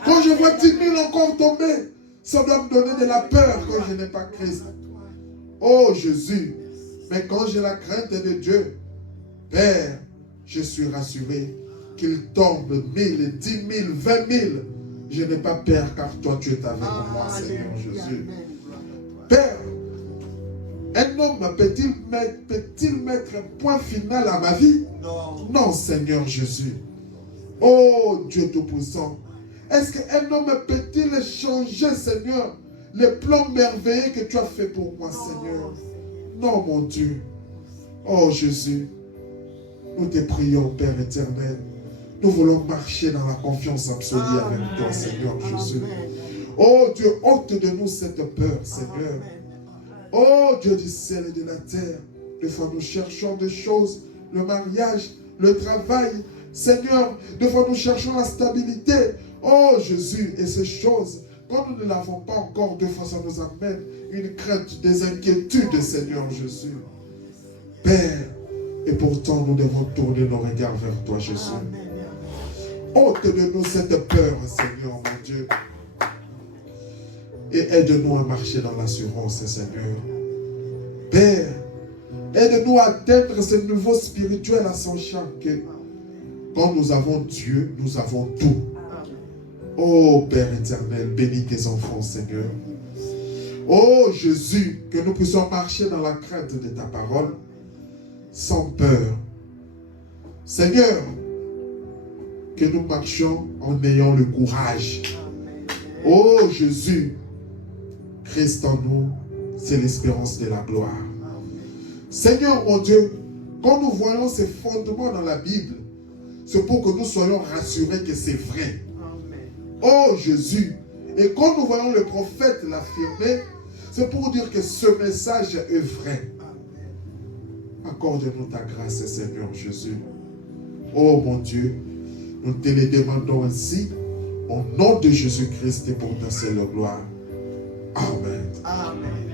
Quand je vois 10 000 encore tomber, ça doit me donner de la peur quand je n'ai pas Christ. Oh Jésus, mais quand j'ai la crainte de Dieu, Père, je suis rassuré qu'il tombe 1000, 10 000, 20 000. Je n'ai pas peur car toi tu es avec moi, Seigneur Jésus. Père, un homme peut-il mettre un point final à ma vie? Non. Non, Seigneur Jésus. Oh Dieu Tout-Puissant. Est-ce qu'un homme peut-il changer, Seigneur, le plan merveilleux que tu as fait pour moi, Seigneur? Non, mon Dieu. Oh Jésus, nous te prions, Père éternel. Nous voulons marcher dans la confiance absolue avec toi, Seigneur Jésus. Oh Dieu, ôte de nous cette peur, Seigneur. Oh Dieu du ciel et de la terre, des fois nous cherchons des choses, le mariage, le travail. Seigneur, des fois nous cherchons la stabilité. Oh Jésus, et ces choses, quand nous ne l'avons pas encore, des fois ça nous amène une crainte, des inquiétudes, Seigneur Jésus. Père, et pourtant nous devons tourner nos regards vers toi, Jésus. Ôte de nous cette peur, Seigneur, mon Dieu. Et aide-nous à marcher dans l'assurance, Seigneur. Père, aide-nous à atteindre ce niveau spirituel à son champ que quand nous avons Dieu, nous avons tout. Oh Père éternel, bénis tes enfants, Seigneur. Oh Jésus, que nous puissions marcher dans la crainte de ta parole, sans peur. Seigneur, que nous marchions en ayant le courage. Oh Jésus, Christ en nous, c'est l'espérance de la gloire. Seigneur mon Dieu, quand nous voyons ces fondements dans la Bible, c'est pour que nous soyons rassurés que c'est vrai. Oh Jésus, et quand nous voyons le prophète l'affirmer, c'est pour dire que ce message est vrai. Accorde-nous ta grâce, Seigneur Jésus. Oh mon Dieu, nous te le demandons ainsi, au nom de Jésus-Christ et pour ta seule gloire. Amen. Amen.